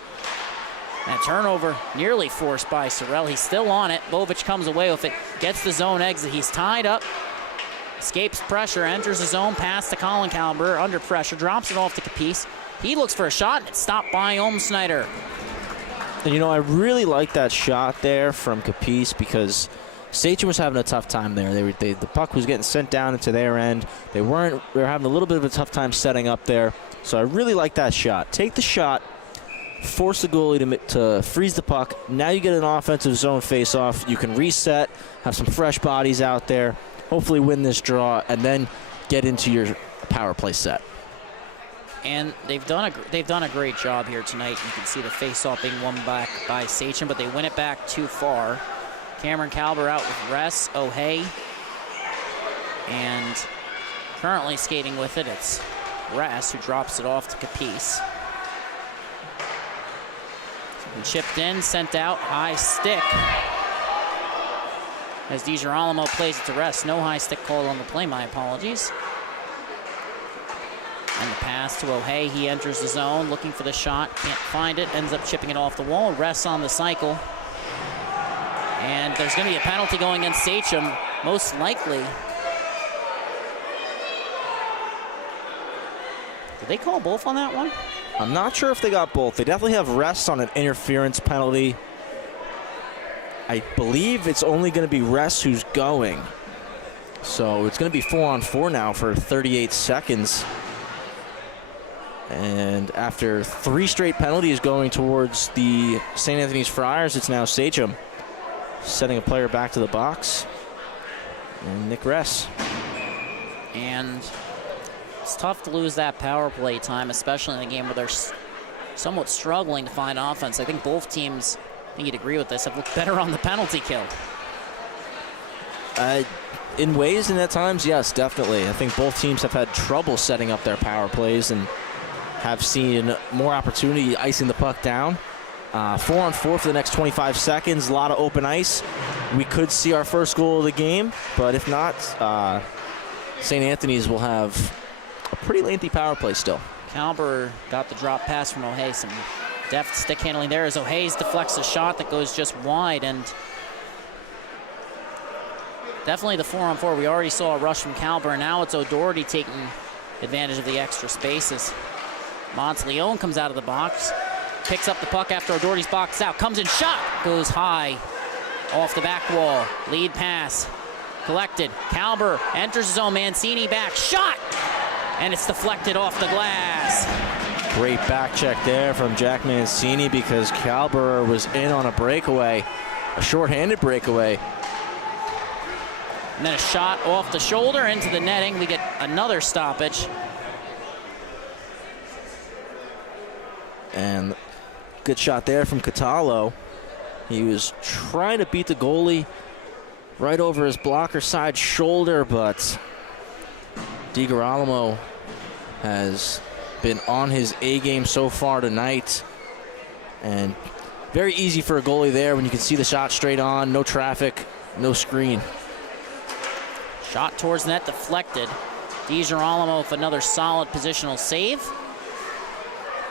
And a turnover nearly forced by Sorrell. He's still on it. Bovich comes away with it, gets the zone exit. He's tied up, escapes pressure, enters the zone, pass to Colin Calber, under pressure, drops it off to Capice. He looks for a shot, and it's stopped by Olmschneider. And you know, I really like that shot there from Capice because Sachem was having a tough time there. The puck was getting sent down into their end. They were having a little bit of a tough time setting up there. So I really like that shot. Take the shot, force the goalie to freeze the puck. Now you get an offensive zone face-off. You can reset, have some fresh bodies out there, hopefully win this draw, and then get into your power play set. And they've done a great job here tonight. You can see the face-off being won back by Sachem, but they win it back too far. Cameron Calber out with Ress, O'Hay, and currently skating with it, it's Ress who drops it off to Capice. Chipped in, sent out, high stick. As DiGirolamo plays it to Ress. No high stick call on the play, my apologies. And the pass to O'Hay. He enters the zone, looking for the shot. Can't find it, ends up chipping it off the wall. Rests on the cycle. And there's going to be a penalty going against Sachem, most likely. Did they call both on that one? I'm not sure if they got both. They definitely have Rest on an interference penalty. I believe it's only going to be Rest who's going. So it's going to be 4-on-4 now for 38 seconds. And after 3 straight penalties going towards the St. Anthony's Friars, it's now Sachem setting a player back to the box. And Nick Ress. And it's tough to lose that power play time, especially in a game where they're somewhat struggling to find offense. I think both teams, I think you'd agree with this, have looked better on the penalty kill. In ways and at times, yes, definitely. I think both teams have had trouble setting up their power plays and have seen more opportunity icing the puck down. 4-on-4 for the next 25 seconds, a lot of open ice. We could see our first goal of the game, but if not, St. Anthony's will have a pretty lengthy power play still. Calber got the drop pass from O'Hay. Some deft stick handling there as O'Hay deflects a shot that goes just wide. And definitely the 4-on-4. We already saw a rush from Calber, and now it's O'Doherty taking advantage of the extra spaces. Monteleone comes out of the box. picks up the puck after O'Doherty's box out. Comes in, shot. Goes high off the back wall. Lead pass. Collected. Kalber enters his own. Mancini back. Shot! And it's deflected off the glass. Great back check there from Jack Mancini because Kalber was in on a breakaway, a shorthanded breakaway. And then a shot off the shoulder into the netting. We get another stoppage. And good shot there from Catallo. He was trying to beat the goalie right over his blocker side shoulder, but DiGirolamo has been on his A game so far tonight. And very easy for a goalie there when you can see the shot straight on, no traffic, no screen. Shot towards net, deflected. DiGirolamo with another solid positional save.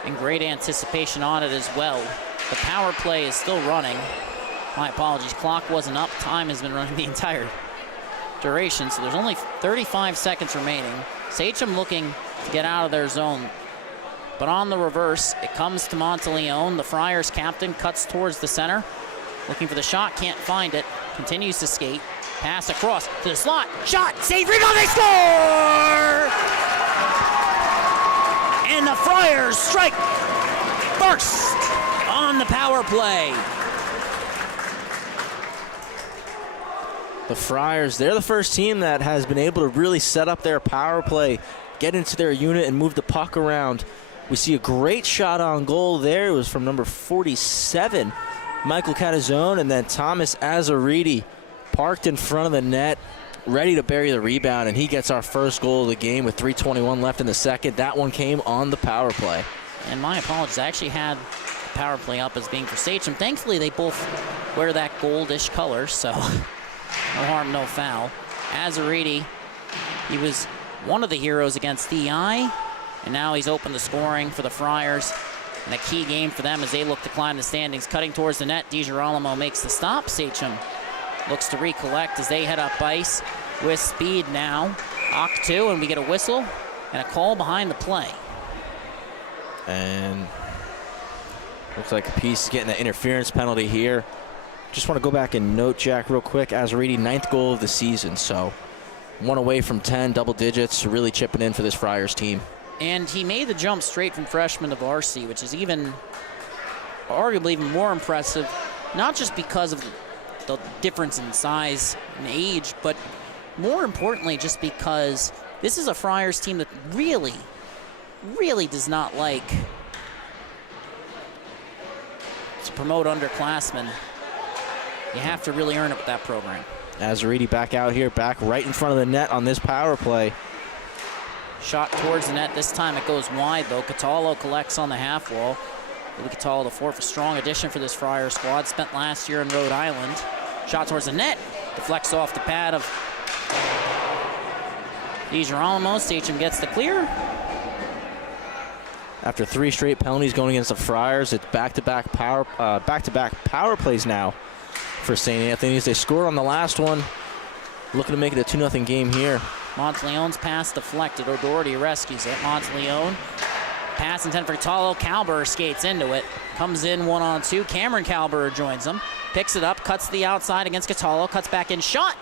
And great anticipation on it as well. The power play is still running. My apologies, clock wasn't up. Time has been running the entire duration, so there's only 35 seconds remaining. Sachem looking to get out of their zone. But on the reverse, it comes to Monteleone. The Friars captain cuts towards the center. Looking for the shot, can't find it. Continues to skate. Pass across to the slot. Shot, save, rebound, they score! And the Friars strike first on the power play. The Friars, they're the first team that has been able to really set up their power play, get into their unit, and move the puck around. We see a great shot on goal there. It was from number 47, Michael Catazone, and then Thomas Azzariti parked in front of the net, ready to bury the rebound, and he gets our first goal of the game with 3:21 left in the second. That one came on the power play. And my apologies, I actually had the power play up as being for Sachem. Thankfully, they both wear that goldish color, so no harm, no foul. Azzariti, he was one of the heroes against DI, and now he's opened the scoring for the Friars. And a key game for them as they look to climb the standings. Cutting towards the net, DiGirolamo makes the stop. Sachem looks to recollect as they head up ice with speed now. Octu, and we get a whistle and a call behind the play. And looks like a piece is getting an interference penalty here. Just want to go back and note, Jack, real quick. Azzariti, 9th goal of the season, so 1 away from 10, double digits, really chipping in for this Friars team. And he made the jump straight from freshman to varsity, which is arguably even more impressive, not just because of the difference in size and age, but more importantly, just because this is a Friars team that really, really does not like to promote underclassmen. You have to really earn it with that program. Azzariti back out here, back right in front of the net on this power play. Shot towards the net. This time it goes wide, though. Catallo collects on the half wall. Catallo, the fourth, a strong addition for this Friars squad. Spent last year in Rhode Island. Shot towards the net. Deflects off the pad of DiGirolamo. Sachem gets the clear. After 3 straight penalties going against the Friars, it's back-to-back power plays now for St. Anthony's. They scored on the last one. Looking to make it a 2-0 game here. Monteleone's pass deflected. O'Doherty rescues it. Monteleone. Pass intended for Catallo. Kalber skates into it. Comes in 1-on-2. Cameron Kalber joins him. Picks it up. Cuts to the outside against Catallo. Cuts back in. Shot!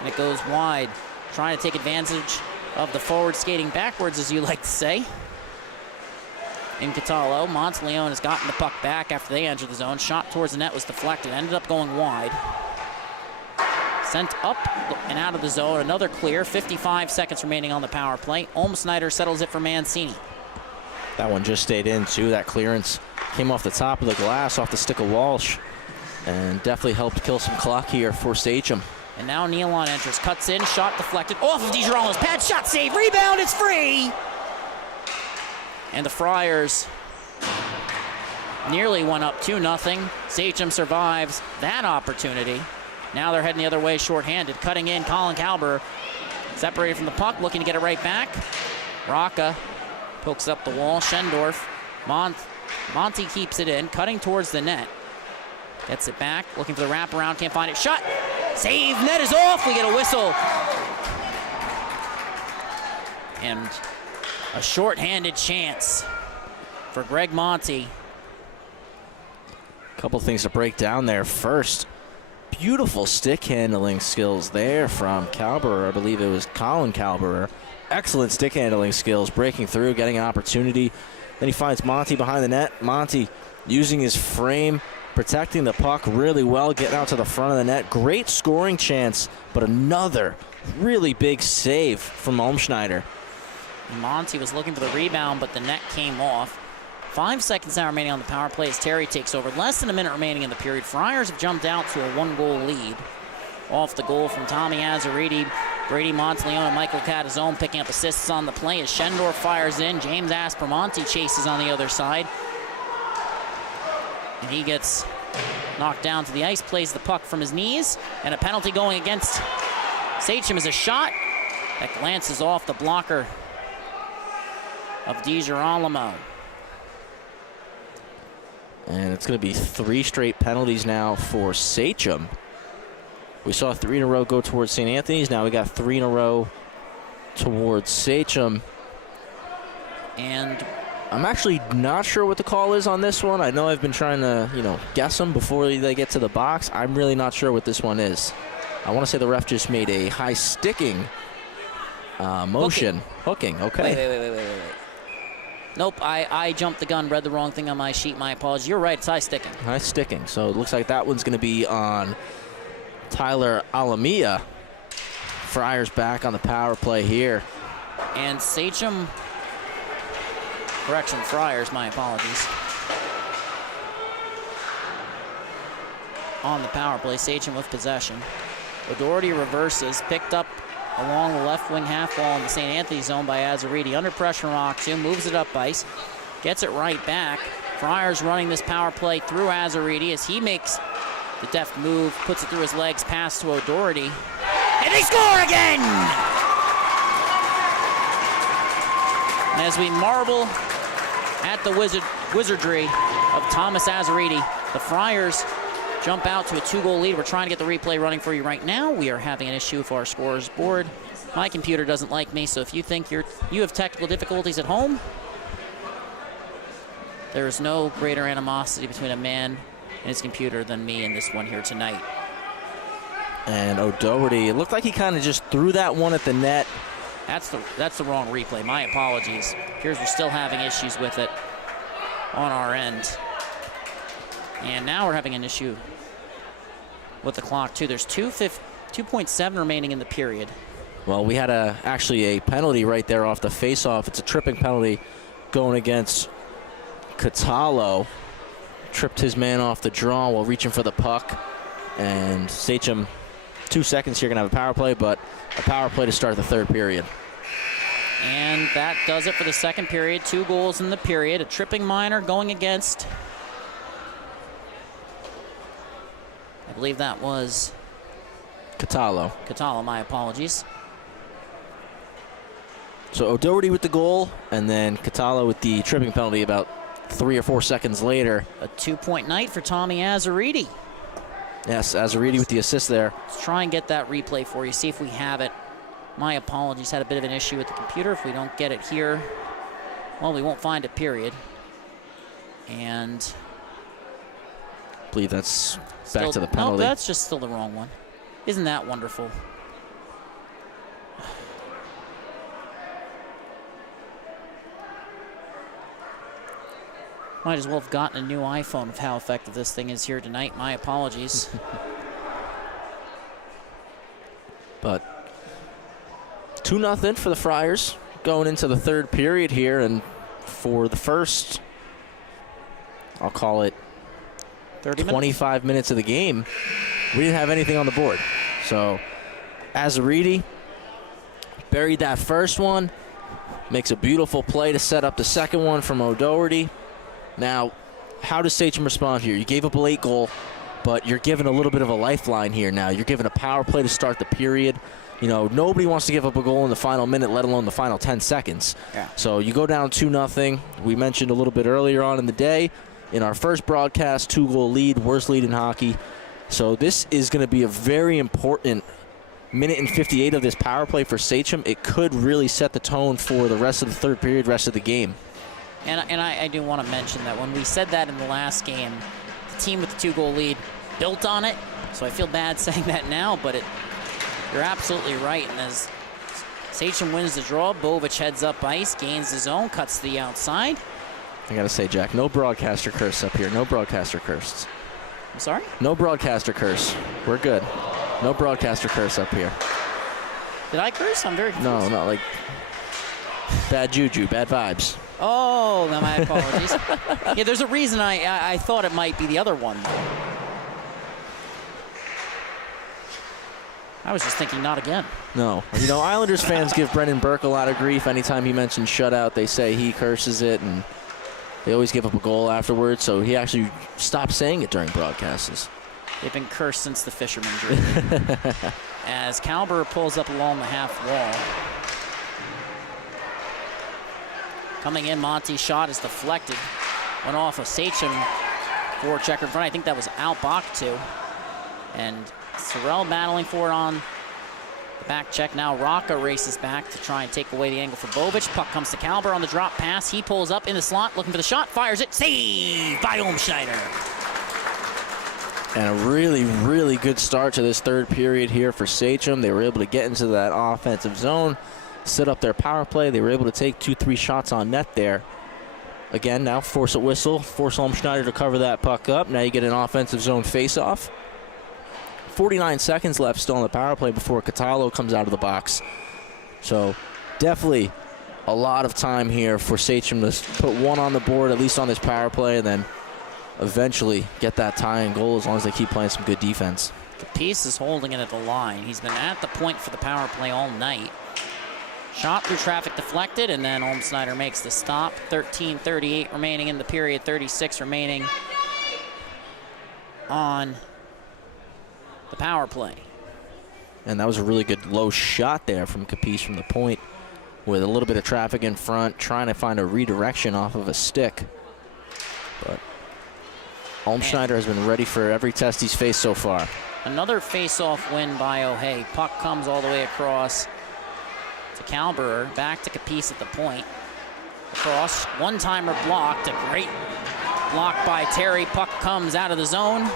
And it goes wide. Trying to take advantage of the forward skating backwards, as you like to say. In Catallo. Monteleone has gotten the puck back after they entered the zone. Shot towards the net was deflected. Ended up going wide. Sent up and out of the zone. Another clear. 55 seconds remaining on the power play. Olm-Snyder settles it for Mancini. That one just stayed in, too. That clearance came off the top of the glass, off the stick of Walsh, and definitely helped kill some clock here for Sachem. And now Nealon enters. Cuts in. Shot deflected. Off of DiGirolamo's pad. Shot save. Rebound. It's free. And the Friars nearly went up 2-0. Sachem survives that opportunity. Now they're heading the other way shorthanded. Cutting in, Colin Kalber separated from the puck, looking to get it right back. Rocca pokes up the wall. Schendorf. Monty keeps it in, cutting towards the net. Gets it back, looking for the wraparound, can't find it. Shot! Save! Net is off! We get a whistle. And a shorthanded chance for Greg Monty Couple things to break down there. First, beautiful stick handling skills there from Calberer. I believe it was Colin Calberer. Excellent stick handling skills, breaking through, getting an opportunity. Then he finds Monty behind the net. Monty using his frame, protecting the puck really well, getting out to the front of the net. Great scoring chance, but another really big save from Olmschneider. Monty was looking for the rebound, but the net came off. 5 seconds now remaining on the power play as Terry takes over. Less than a minute remaining in the period. Friars have jumped out to a 1-goal lead. Off the goal from Tommy Azzariti, Brady Monteleone and Michael Catazone picking up assists on the play as Schendorf fires in. James Aspromonte chases on the other side. And he gets knocked down to the ice, plays the puck from his knees, and a penalty going against Sachem is a shot that glances off the blocker of DiGirolamo. And it's going to be 3 straight penalties now for Sachem. We saw 3 in a row go towards St. Anthony's. Now we got 3 in a row towards Sachem. And I'm actually not sure what the call is on this one. I know I've been trying to, guess them before they get to the box. I'm really not sure what this one is. I want to say the ref just made a high sticking motion. Hooking, okay. Wait. Nope, I jumped the gun, read the wrong thing on my sheet. My apologies. You're right, it's high sticking. High sticking. So it looks like that one's going to be on Tyler Alamia. Friars back on the power play here. And Sachem, Friars, my apologies. On the power play, Sachem with possession. O'Doherty reverses, picked up along the left wing half wall in the St. Anthony zone by Azzariti. Under pressure from Oxum, moves it up ice, gets it right back. Friars running this power play through Azzariti as he makes the deft move, puts it through his legs, pass to O'Doherty. And they score again! And as we marvel at the wizardry of Thomas Azzariti, the Friars jump out to a 2-goal lead. We're trying to get the replay running for you right now. We are having an issue with our scorer's board. My computer doesn't like me, so if you think you have technical difficulties at home, there is no greater animosity between a man and his computer than me in this one here tonight. And O'Doherty, it looked like he kind of just threw that one at the net. That's the wrong replay. My apologies. Appears we're still having issues with it on our end. And now we're having an issue with the clock, too. There's 2.7 remaining in the period. Well, we had actually a penalty right there off the face-off. It's a tripping penalty going against Catalo. Tripped his man off the draw while reaching for the puck. And Sachem, 2 seconds here, going to have a power play, but a power play to start the third period. And that does it for the second period. 2 goals in the period. A tripping minor going against, I believe that was Catalo, my apologies. So O'Doherty with the goal, and then Catalo with the tripping penalty about 3 or 4 seconds later. A 2-point night for Tommy Azzariti. Yes, Azzariti with the assist there. Let's try and get that replay for you, see if we have it. My apologies, had a bit of an issue with the computer. If we don't get it here, well, we won't find it, period. And I believe that's back to the penalty. No, that's just still the wrong one. Isn't that wonderful? Might as well have gotten a new iPhone of how effective this thing is here tonight. My apologies. But 2-0 for the Friars going into the third period here, and for the first, I'll call it 25 minutes of the game, we didn't have anything on the board. So Azzariti buried that first one, makes a beautiful play to set up the second one from O'Doherty. Now, how does Sachem respond here? You gave up a late goal, but you're given a little bit of a lifeline here now. You're given a power play to start the period. Nobody wants to give up a goal in the final minute, let alone the final 10 seconds. Yeah. So you go down 2-0. We mentioned a little bit earlier on in the day, in our first broadcast, 2-goal lead, worst lead in hockey. So this is going to be a very important minute and 58 of this power play for Sachem. It could really set the tone for the rest of the third period, rest of the game. And I do want to mention that when we said that in the last game, the team with the 2-goal lead built on it, so I feel bad saying that now, but you're absolutely right. And as Sachem wins the draw, Bovic heads up ice, gains his own, cuts to the outside. I gotta say, Jack, no broadcaster curse up here. No broadcaster curse. I'm sorry? No broadcaster curse. We're good. No broadcaster curse up here. Did I curse? I'm very confused. No, like bad juju, bad vibes. Oh, no, my apologies. Yeah, there's a reason I thought it might be the other one. I was just thinking, not again. No. You know, Islanders fans give Brendan Burke a lot of grief. Anytime he mentions shutout, they say he curses it, and they always give up a goal afterwards, so he actually stopped saying it during broadcasts. They've been cursed since the Fisherman dream. As Kalber pulls up along the half wall. Coming in, Monty's shot is deflected. Went off of Sachem, forechecker in front. I think that was out Bach too. And Sorrell battling for it on the back check. Now Rocca races back to try and take away the angle for Bovic. Puck comes to Kalber on the drop pass. He pulls up in the slot, looking for the shot, fires it. Save by Olmschneider. And a really, really good start to this third period here for Sachem. They were able to get into that offensive zone, set up their power play. They were able to take 2-3 shots on net there. Again, now force a whistle, force Olmschneider to cover that puck up. Now you get an offensive zone face-off. 49 seconds left still on the power play before Cataldo comes out of the box. So definitely a lot of time here for Sachem to put one on the board, at least on this power play, and then eventually get that tying goal as long as they keep playing some good defense. Capice is holding it at the line. He's been at the point for the power play all night. Shot through traffic deflected, and then Olmschneider makes the stop. 13:38 remaining in the period, 36 remaining on the power play. And that was a really good low shot there from Capice from the point with a little bit of traffic in front, trying to find a redirection off of a stick. But Olmschneider has been ready for every test he's faced so far. Another face-off win by O'Hay. Puck comes all the way across to Kalber, back to Capice at the point. Across, one-timer blocked, a great block by Terry. Puck comes out of the zone.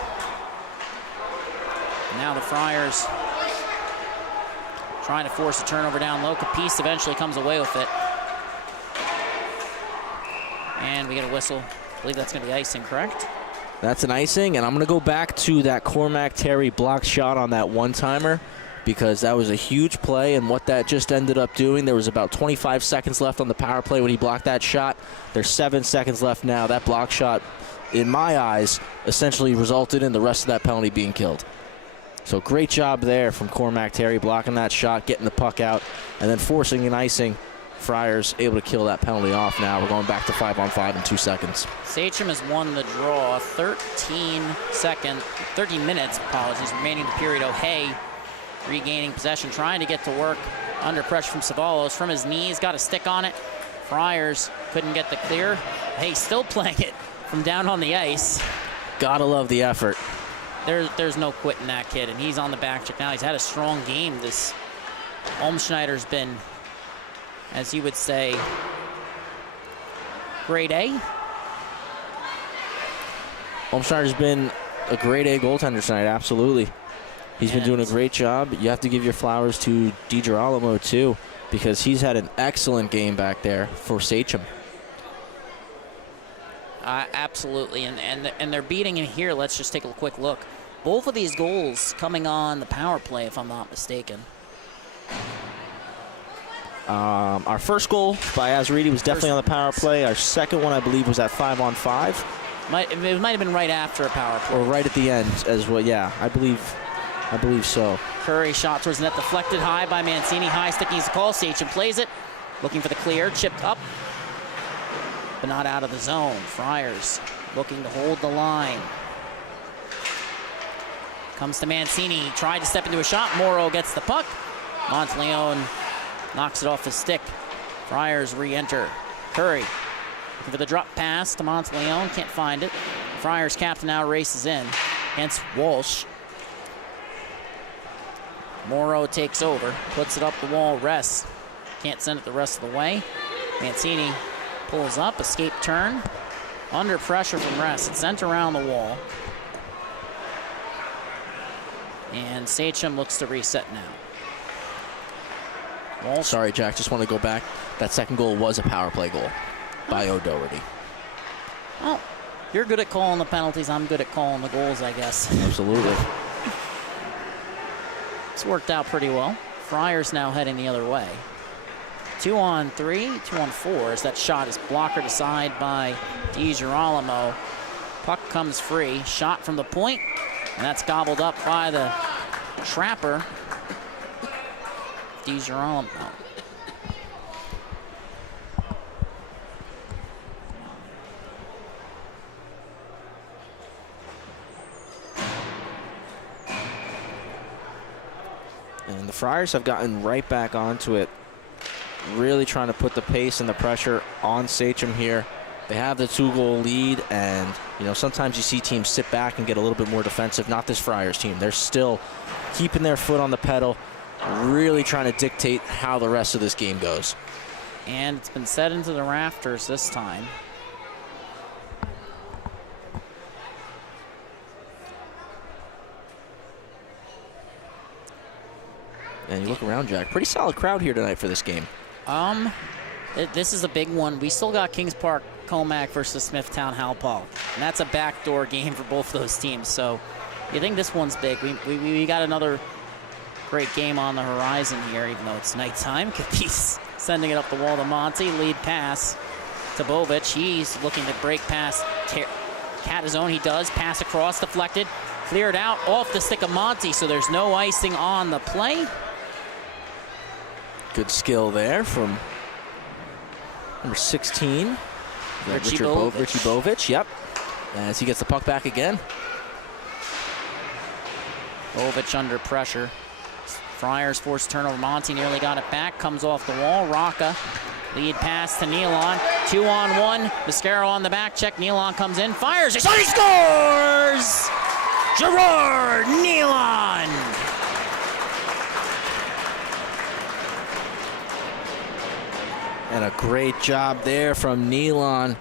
Now the Friars trying to force a turnover down low. Capice eventually comes away with it. And we get a whistle. I believe that's going to be icing, correct? That's an icing, and I'm going to go back to that Cormac Terry blocked shot on that one-timer because that was a huge play, and what that just ended up doing, there was about 25 seconds left on the power play when he blocked that shot. There's 7 seconds left now. That block shot, in my eyes, essentially resulted in the rest of that penalty being killed. So great job there from Cormac Terry blocking that shot, getting the puck out, and then forcing an icing. Friars able to kill that penalty off now. We're going back to 5-on-5 in 2 seconds. Sachem has won the draw. 13 minutes, remaining in the period. O'Hay regaining possession, trying to get to work under pressure from Savalos. From his knees, got a stick on it. Friars couldn't get the clear. O'Hay still playing it from down on the ice. Gotta love the effort. There's no quitting that kid, and he's on the back check now. He's had a strong game. This Olmschneider's been, as you would say, grade A. Olmschneider's been a grade A goaltender tonight, absolutely. He's been doing a great job. You have to give your flowers to DiGirolamo, too, because he's had an excellent game back there for Sachem. Absolutely, and they're beating in here. Let's just take a quick look. Both of these goals coming on the power play, if I'm not mistaken. Our first goal by Azaridi was definitely on the power play. Our second one, I believe, was at 5-on-5. It might have been right after a power play. Or right at the end as well. Yeah, I believe so. Curry shot towards the net, deflected high by Mancini. High stick needs the call. Sachem plays it, looking for the clear, chipped up, but not out of the zone. Friars looking to hold the line. Comes to Mancini, tried to step into a shot. Morrow gets the puck. Monteleone knocks it off his stick. Friars re-enter. Curry looking for the drop pass to Monteleone, can't find it. Friars captain now races in against Walsh. Morrow takes over, puts it up the wall, rests. Can't send it the rest of the way. Mancini pulls up, escape turn. Under pressure from Rest. It's sent around the wall. And Sachem looks to reset now. Walsh. Sorry, Jack, just want to go back. That second goal was a power play goal by O'Doherty. Well, you're good at calling the penalties. I'm good at calling the goals, I guess. Absolutely. It's worked out pretty well. Friars now heading the other way. 2-on-3, 2-on-4 as that shot is blockered aside by DiGirolamo. Puck comes free, shot from the point, and that's gobbled up by the trapper, DiGirolamo. And the Friars have gotten right back onto it, really trying to put the pace and the pressure on Sachem here. They have the 2-goal lead, and sometimes you see teams sit back and get a little bit more defensive. Not this Friars team. They're still keeping their foot on the pedal, really trying to dictate how the rest of this game goes. And it's been set into the rafters this time. And you look around, Jack, pretty solid crowd here tonight for this game. This is a big one. We still got Kings Park Comac versus Smithtown Halpal, and that's a backdoor game for both those teams. So you think this one's big. We got another great game on the horizon here, even though it's nighttime. He's sending it up the wall to Monty. Lead pass to Bovic. He's looking to break past Cat his own. He does. Pass across, deflected. Cleared out off the stick of Monty, so there's no icing on the play. Good skill there from number 16. Richie Bovic, yep. As he gets the puck back again. Bovic under pressure. Friars forced turnover. Monty nearly got it back. Comes off the wall. Rocca. Lead pass to Nealon. 2-on-1. Mascaro on the back check. Nealon comes in. Fires. He scores! Gerard Nealon! And a great job there from Nealon.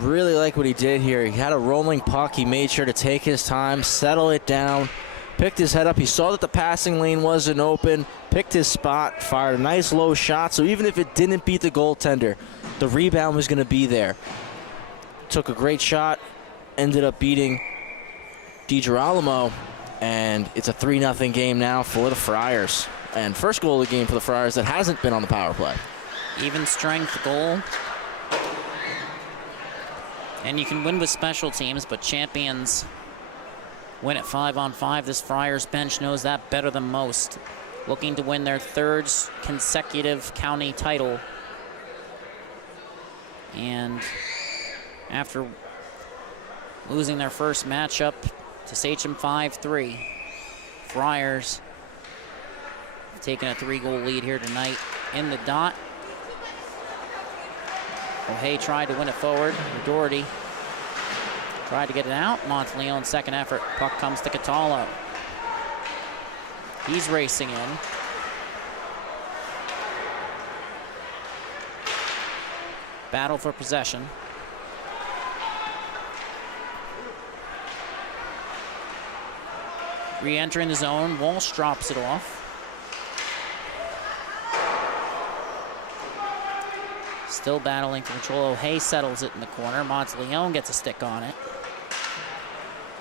Really like what he did here. He had a rolling puck. He made sure to take his time, settle it down, picked his head up. He saw that the passing lane wasn't open, picked his spot, fired a nice low shot. So even if it didn't beat the goaltender, the rebound was going to be there. Took a great shot, ended up beating DiGirolamo, and it's a 3-0 game now for the Friars. And first goal of the game for the Friars that hasn't been on the power play. Even strength goal. And you can win with special teams, but champions win at 5-on-5. This Friars bench knows that better than most. Looking to win their third consecutive county title. And after losing their first matchup to Sachem 5-3, Friars have taken a 3-goal lead here tonight in the dot. O'Hay tried to win it forward. Doherty tried to get it out. Monteleone's second effort. Puck comes to Catallo. He's racing in. Battle for possession. Re-entering the zone. Walsh drops it off. Still battling for control. O'Hay settles it in the corner. Monteleone gets a stick on it.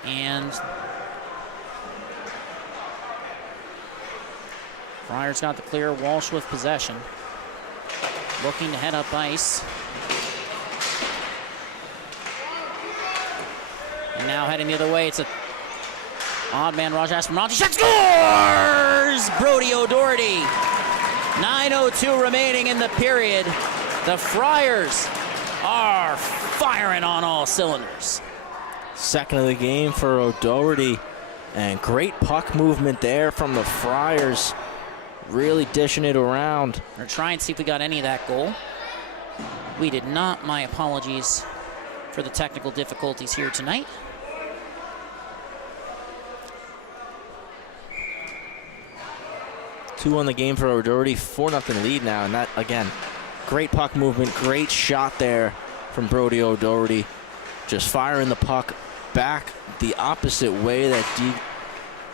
And Friars got the clear. Walsh with possession. Looking to head up ice. And now heading the other way. It's a odd man rush. As for Monty. Shot scores! Brody O'Doherty. 9:02 remaining in the period. The Friars are firing on all cylinders. Second of the game for O'Doherty. And great puck movement there from the Friars. Really dishing it around. We're trying to see if we got any of that goal. We did not. My apologies for the technical difficulties here tonight. Two on the game for O'Doherty. 4-0 lead now. And that, again, great puck movement. Great shot there from Brody O'Doherty. Just firing the puck back the opposite way that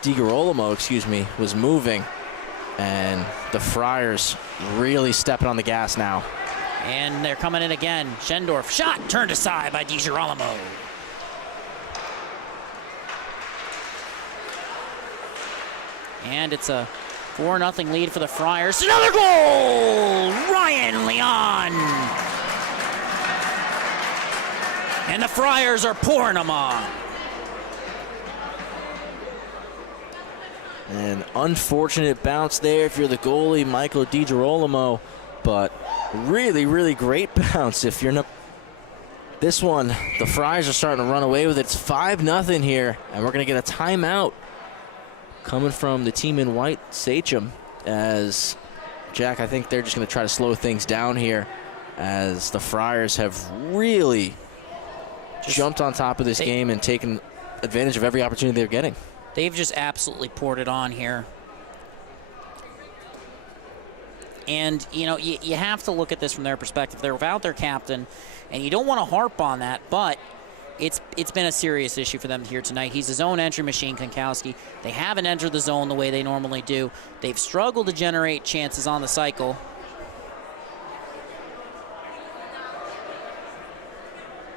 DiGirolamo, excuse me, was moving. And the Friars really stepping on the gas now. And they're coming in again. Schendorf, shot turned aside by DiGirolamo. And it's a 4-0 lead for the Friars. Another goal! Ryan Leon! And the Friars are pouring them on. An unfortunate bounce there if you're the goalie, Michael DiGirolamo, but really, really great bounce if you're not. This one, the Friars are starting to run away with it. It's 5-0 here, and we're going to get a timeout coming from the team in white, Sachem, as Jack, I think they're just going to try to slow things down here as the Friars have really jumped on top of this game and taken advantage of every opportunity they're getting. They've just absolutely poured it on here. And, you know, you have to look at this from their perspective. They're without their captain, and you don't want to harp on that, but it's been a serious issue for them here tonight. He's his own entry machine, Konkowski. They haven't entered the zone the way they normally do. They've struggled to generate chances on the cycle.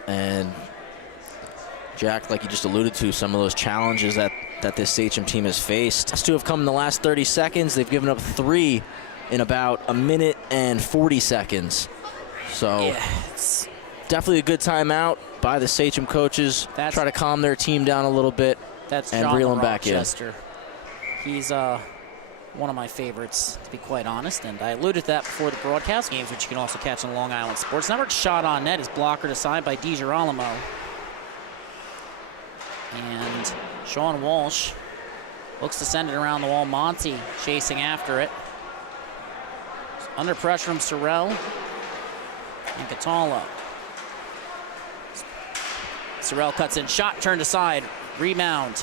And Jack, like you just alluded to, some of those challenges that this Sachem team has faced has to have come in the last 30 seconds. They've given up 3 in about a minute and 40 seconds. So Yeah, definitely a good timeout by the Sachem coaches. Try to calm their team down a little bit that's and John reel them back in. Rochester. He's one of my favorites, to be quite honest, and I alluded to that before the broadcast games, which you can also catch on Long Island Sports Network. Shot on net is blockered aside by DiGirolamo. And Sean Walsh looks to send it around the wall. Monty chasing after it. Under pressure from Sorrell and Catala. Sorrell cuts in, shot turned aside, rebound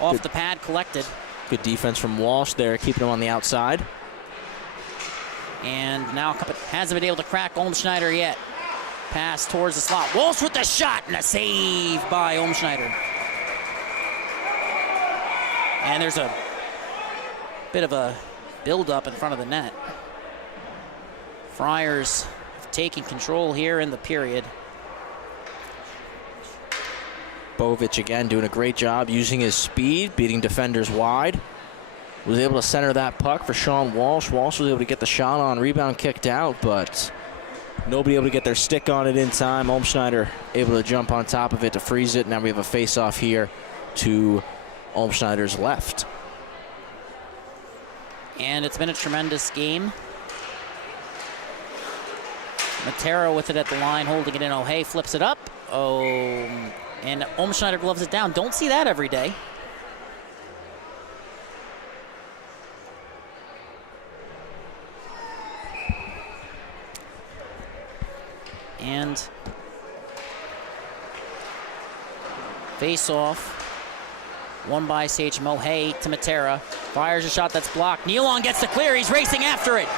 off the pad, collected. Good defense from Walsh there, keeping him on the outside. And now hasn't been able to crack Olmschneider yet. Pass towards the slot. Walsh with the shot and a save by Olmschneider. And there's a bit of a build-up in front of the net. Friars taking control here in the period. Bovic again doing a great job using his speed, beating defenders wide. Was able to center that puck for Sean Walsh. Walsh was able to get the shot on, rebound kicked out, but nobody able to get their stick on it in time. Olmschneider able to jump on top of it to freeze it. Now we have a face-off here to Olmschneider's left. And it's been a tremendous game. Matera with it at the line, holding it in. O'Hay flips it up. And Olmschneider gloves it down. Don't see that every day. And face-off. Won by Sachem. O'Hay to Matera. Fires a shot that's blocked. Nealon gets the clear. He's racing after it.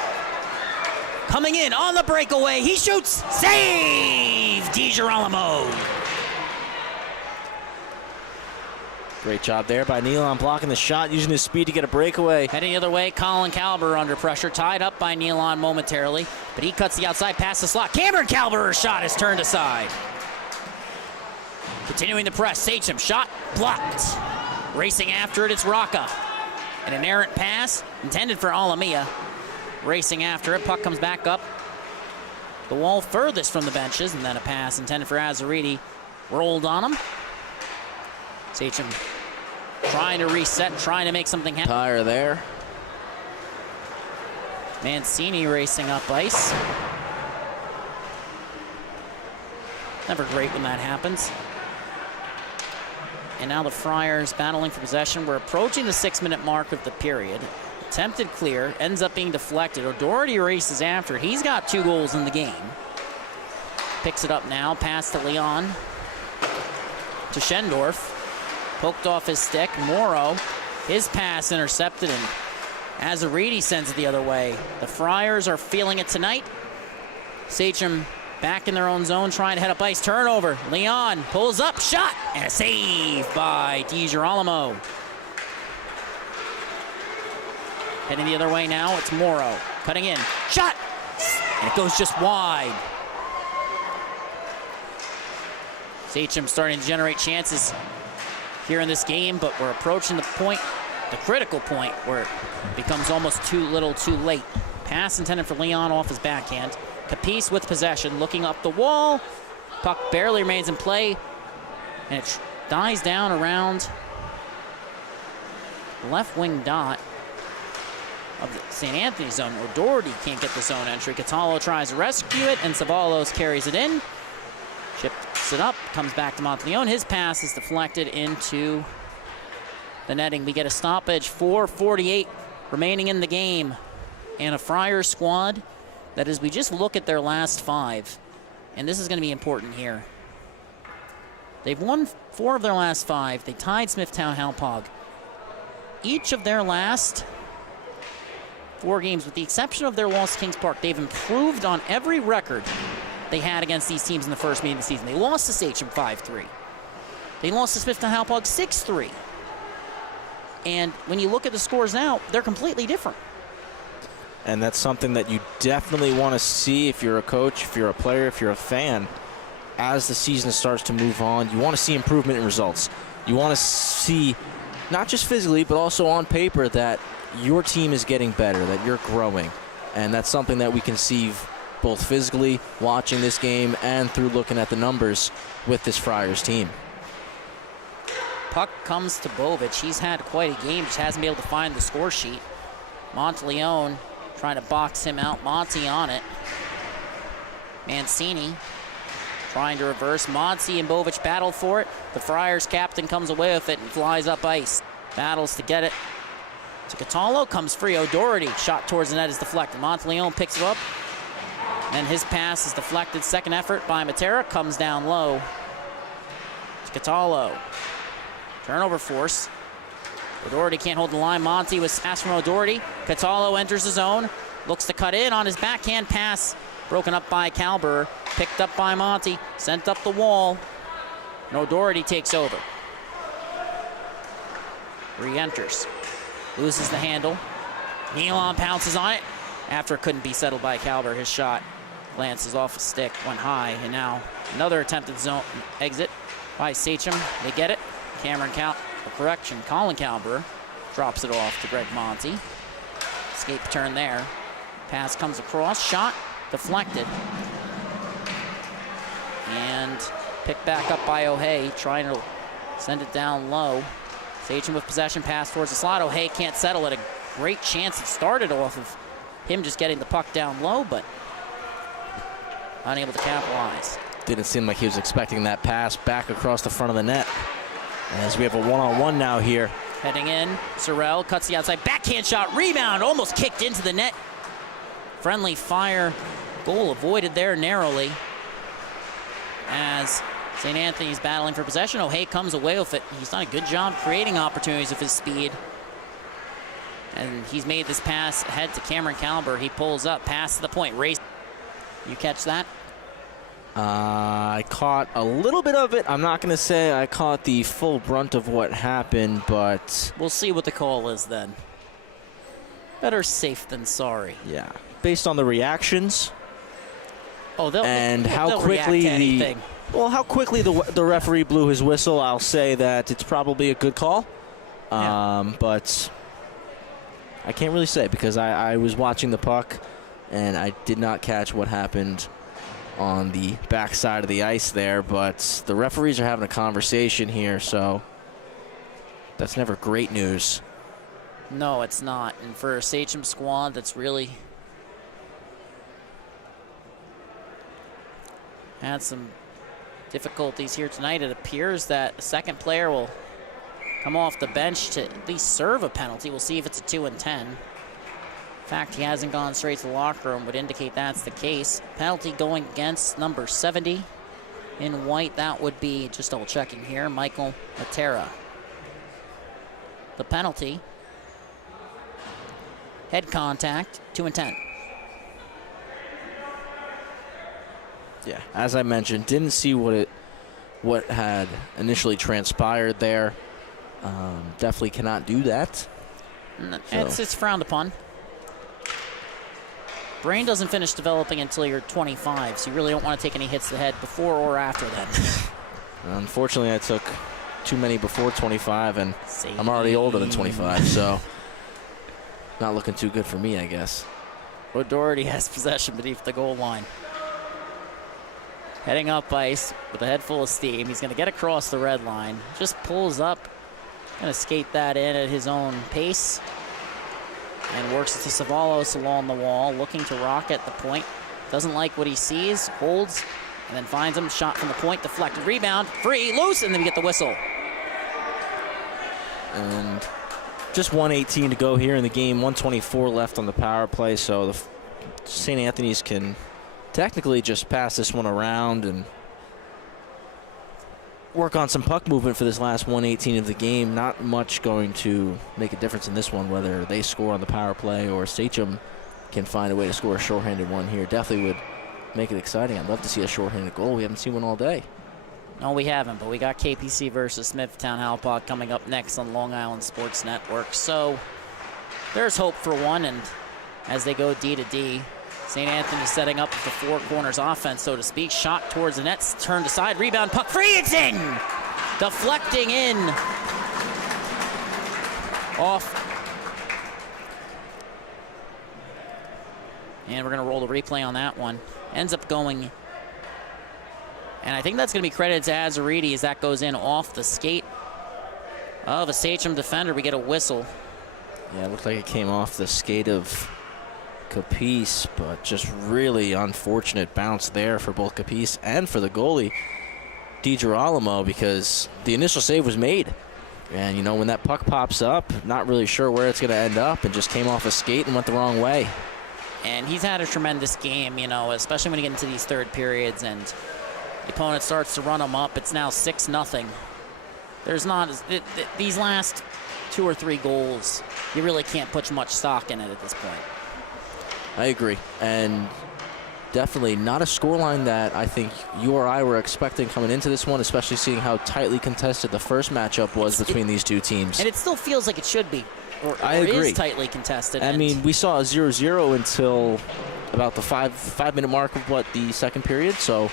Coming in on the breakaway. He shoots. Save! DiGirolamo. Great job there by Nealon blocking the shot, using his speed to get a breakaway. Heading the other way, Colin Calber under pressure. Tied up by Nealon momentarily. But he cuts the outside past the slot. Cameron Calber's shot is turned aside. Continuing the press. Sachem shot blocked. Racing after it, it's Rocca. And an errant pass intended for Alamia. Racing after it, puck comes back up the wall furthest from the benches, and then a pass intended for Azzariti. Rolled on him. Sachem trying to reset, trying to make something happen. Tire there. Mancini racing up ice. Never great when that happens. And now the Friars battling for possession. We're approaching the 6-minute mark of the period. Attempted clear, ends up being deflected. O'Doherty races after it. He's got 2 goals in the game. Picks it up now, pass to Leon. To Schendorf. Poked off his stick. Morrow, his pass intercepted, and Azzariti sends it the other way. The Friars are feeling it tonight. Sachem back in their own zone, trying to head up ice. Turnover. Leon pulls up, shot, and a save by DiGirolamo. Heading the other way now, it's Morrow. Cutting in. Shot! And it goes just wide. Sachem starting to generate chances here in this game, but we're approaching the point, the critical point, where it becomes almost too little too late. Pass intended for Leon off his backhand. Capice with possession, looking up the wall. Puck barely remains in play, and it dies down around left wing dot of the St. Anthony zone. O'Doherty can't get the zone entry. Catallo tries to rescue it, and Savalos carries it in. Chips it up, comes back to Monteleone. His pass is deflected into the netting. We get a stoppage, 4:48 remaining in the game. And a Friars squad that, as we just look at their last 5, and this is going to be important here. They've won 4 of their last 5. They tied Smithtown Halpog. Each of their last 4 games, with the exception of their loss to Kings Park, they've improved on every record they had against these teams in the first meeting of the season. They lost to Sachem 5-3. They lost to Smithtown Halpog 6-3. And when you look at the scores now, they're completely different. And that's something that you definitely want to see if you're a coach, if you're a player, if you're a fan. As the season starts to move on, you want to see improvement in results. You want to see, not just physically, but also on paper, that your team is getting better, that you're growing. And that's something that we can see both physically, watching this game, and through looking at the numbers with this Friars team. Puck comes to Bovic. He's had quite a game, just hasn't been able to find the score sheet. Monteleone trying to box him out. Monty on it. Mancini trying to reverse. Monty and Bovic battle for it. The Friars captain comes away with it and flies up ice. Battles to get it to Catallo. Comes free. O'Doherty. Shot towards the net is deflected. Monteleone picks it up. And his pass is deflected. Second effort by Matera. Comes down low to Catallo. Turnover force. O'Doherty can't hold the line. Monty was passed from O'Doherty. Catallo enters the zone. Looks to cut in on his backhand pass. Broken up by Calber. Picked up by Monty. Sent up the wall. And O'Doherty takes over. Re-enters. Loses the handle. Nealon pounces on it. After it couldn't be settled by Calber, his shot glances off a stick, went high, and now another attempted zone exit by Sachem. They get it. Colin Calber drops it off to Greg Monty. Escape turn there. Pass comes across. Shot deflected. And picked back up by O'Hay, trying to send it down low. Sachem with possession, pass towards the slot. O'Hay can't settle it. A great chance. It started off of him just getting the puck down low, but unable to capitalize. Didn't seem like he was expecting that pass back across the front of the net. As we have a one-on-one now here. Heading in, Sorrell cuts the outside, backhand shot, rebound, almost kicked into the net. Friendly fire, goal avoided there narrowly. As St. Anthony's battling for possession, O'Hay comes away with it. He's done a good job creating opportunities with his speed. And he's made this pass ahead to Cameron Calber. He pulls up, pass to the point, race. You catch that? I caught a little bit of it. I'm not going to say I caught the full brunt of what happened, but we'll see what the call is then. Better safe than sorry. Yeah. Based on the reactions. Oh, they'll how quickly how quickly the referee blew his whistle, I'll say that it's probably a good call. But I can't really say because I was watching the puck and I did not catch what happened on the backside of the ice there, but the referees are having a conversation here, so that's never great news. No, it's not. And for a Sachem squad that's really had some difficulties here tonight, it appears that the second player will come off the bench to at least serve a penalty. We'll see if it's a 2 and 10. The fact he hasn't gone straight to the locker room would indicate that's the case. Penalty going against number 70 in white. That would be, just double checking here, Michael Matera. The penalty, head contact, 2 and 10. Yeah, as I mentioned, didn't see what had initially transpired there. Definitely cannot do that. It's frowned upon. Brain doesn't finish developing until you're 25, so you really don't want to take any hits to the head before or after that. Unfortunately, I took too many before 25, and I'm already older than 25, so not looking too good for me, I guess. O'Doherty has possession beneath the goal line. Heading up ice with a head full of steam. He's going to get across the red line. Just pulls up. Going to skate that in at his own pace. And works it to Savalos along the wall, looking to rock at the point. Doesn't like what he sees, holds, and then finds him. Shot from the point, deflected, rebound, free, loose, and then we get the whistle. And just 1:18 to go here in the game. 1:24 left on the power play, so the St. Anthony's can technically just pass this one around and work on some puck movement for this last 1:18 of the game. Not much going to make a difference in this one, whether they score on the power play or Sachem can find a way to score a shorthanded one here. Definitely would make it exciting. I'd love to see a shorthanded goal. We haven't seen one all day. No, we haven't, but we got KPC versus Smithtown Halpog coming up next on Long Island Sports Network. So there's hope for one, and as they go D to D, St. Anthony setting up the four corners offense, so to speak. Shot towards the net, turned aside, rebound, puck free, it's in! Deflecting in. Off. And we're going to roll the replay on that one. Ends up going, and I think that's going to be credited to Azaridi as that goes in off the skate of a Sachem defender. We get a whistle. Yeah, it looked like it came off the skate of Capice, but just really unfortunate bounce there for both Capice and for the goalie, DiGirolamo, because the initial save was made. And, you know, when that puck pops up, not really sure where it's going to end up, and just came off a skate and went the wrong way. And he's had a tremendous game, you know, especially when you get into these third periods and the opponent starts to run him up. It's now 6-0. There's not, these last 2 or 3 goals, you really can't put much stock in it at this point. I agree, and definitely not a scoreline that I think you or I were expecting coming into this one, especially seeing how tightly contested the first matchup was between these two teams. And it still feels like it should be, or I agree. Is tightly contested. I mean, we saw a 0-0 until about the five-minute mark of the second period, so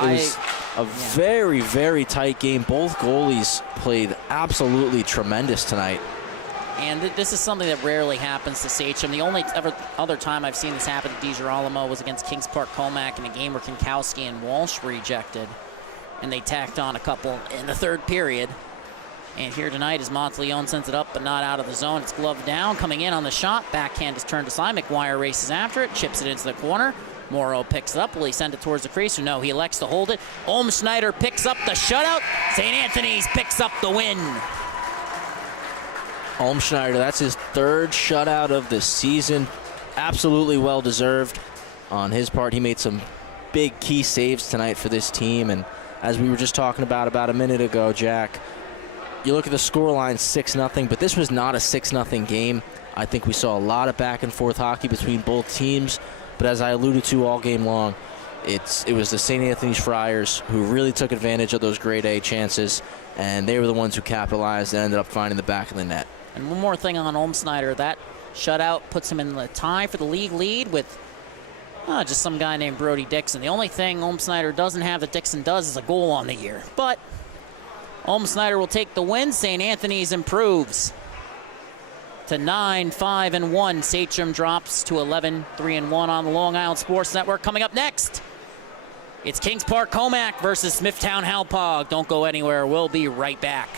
it was a very, very tight game. Both goalies played absolutely tremendous tonight. And this is something that rarely happens to Sachem. The only other time I've seen this happen to DiGirolamo was against Kings Park Comac in a game where Kinkowski and Walsh rejected, and they tacked on a couple in the third period. And here tonight as Monteleone sends it up but not out of the zone. It's gloved down, coming in on the shot. Backhand is turned aside. McGuire races after it, chips it into the corner. Morrow picks it up. Will he send it towards the crease? Or no, he elects to hold it. Schneider picks up the shutout. St. Anthony's picks up the win. Schneider, that's his third shutout of the season. Absolutely well-deserved on his part. He made some big key saves tonight for this team. And as we were just talking about a minute ago, Jack, you look at the scoreline, 6-0, but this was not a 6-0 game. I think we saw a lot of back-and-forth hockey between both teams. But as I alluded to all game long, it was the St. Anthony's Friars who really took advantage of those grade A chances, and they were the ones who capitalized and ended up finding the back of the net. And one more thing on Schneider, that shutout puts him in the tie for the league lead with just some guy named Brody Dixon. The only thing Schneider doesn't have that Dixon does is a goal on the year. But Schneider will take the win. St. Anthony's improves to 9-5-1. Sachem drops to 11-3-1 on the Long Island Sports Network. Coming up next, it's Kings Park Comac versus Smithtown Halpog. Don't go anywhere. We'll be right back.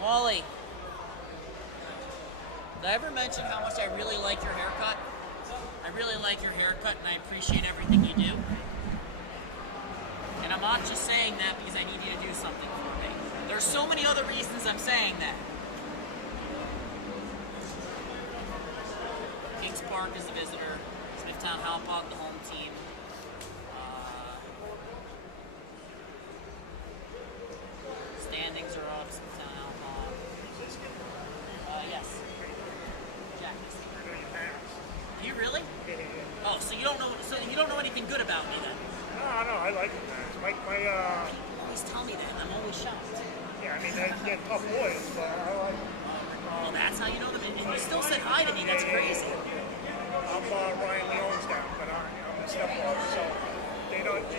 Wally, did I ever mention how much I really like your haircut? I really like your haircut and I appreciate everything you do. And I'm not just saying that because I need you to do something for me. There's so many other reasons I'm saying that. Park is the visitor. Smithtown Halpog, the home team. Standings are up. Smithtown Halpog. Yes. Jack. Do you really? Oh, so you don't know? So you don't know anything good about me then? No, I like the Pats. People always tell me that. I'm always shocked. Yeah, I mean, they're tough boys, but I like them. Well, that's how you know them. And you still said hi to me. That's crazy. I'm Ryan Leone's down, but I'm the stepfather, so they don't.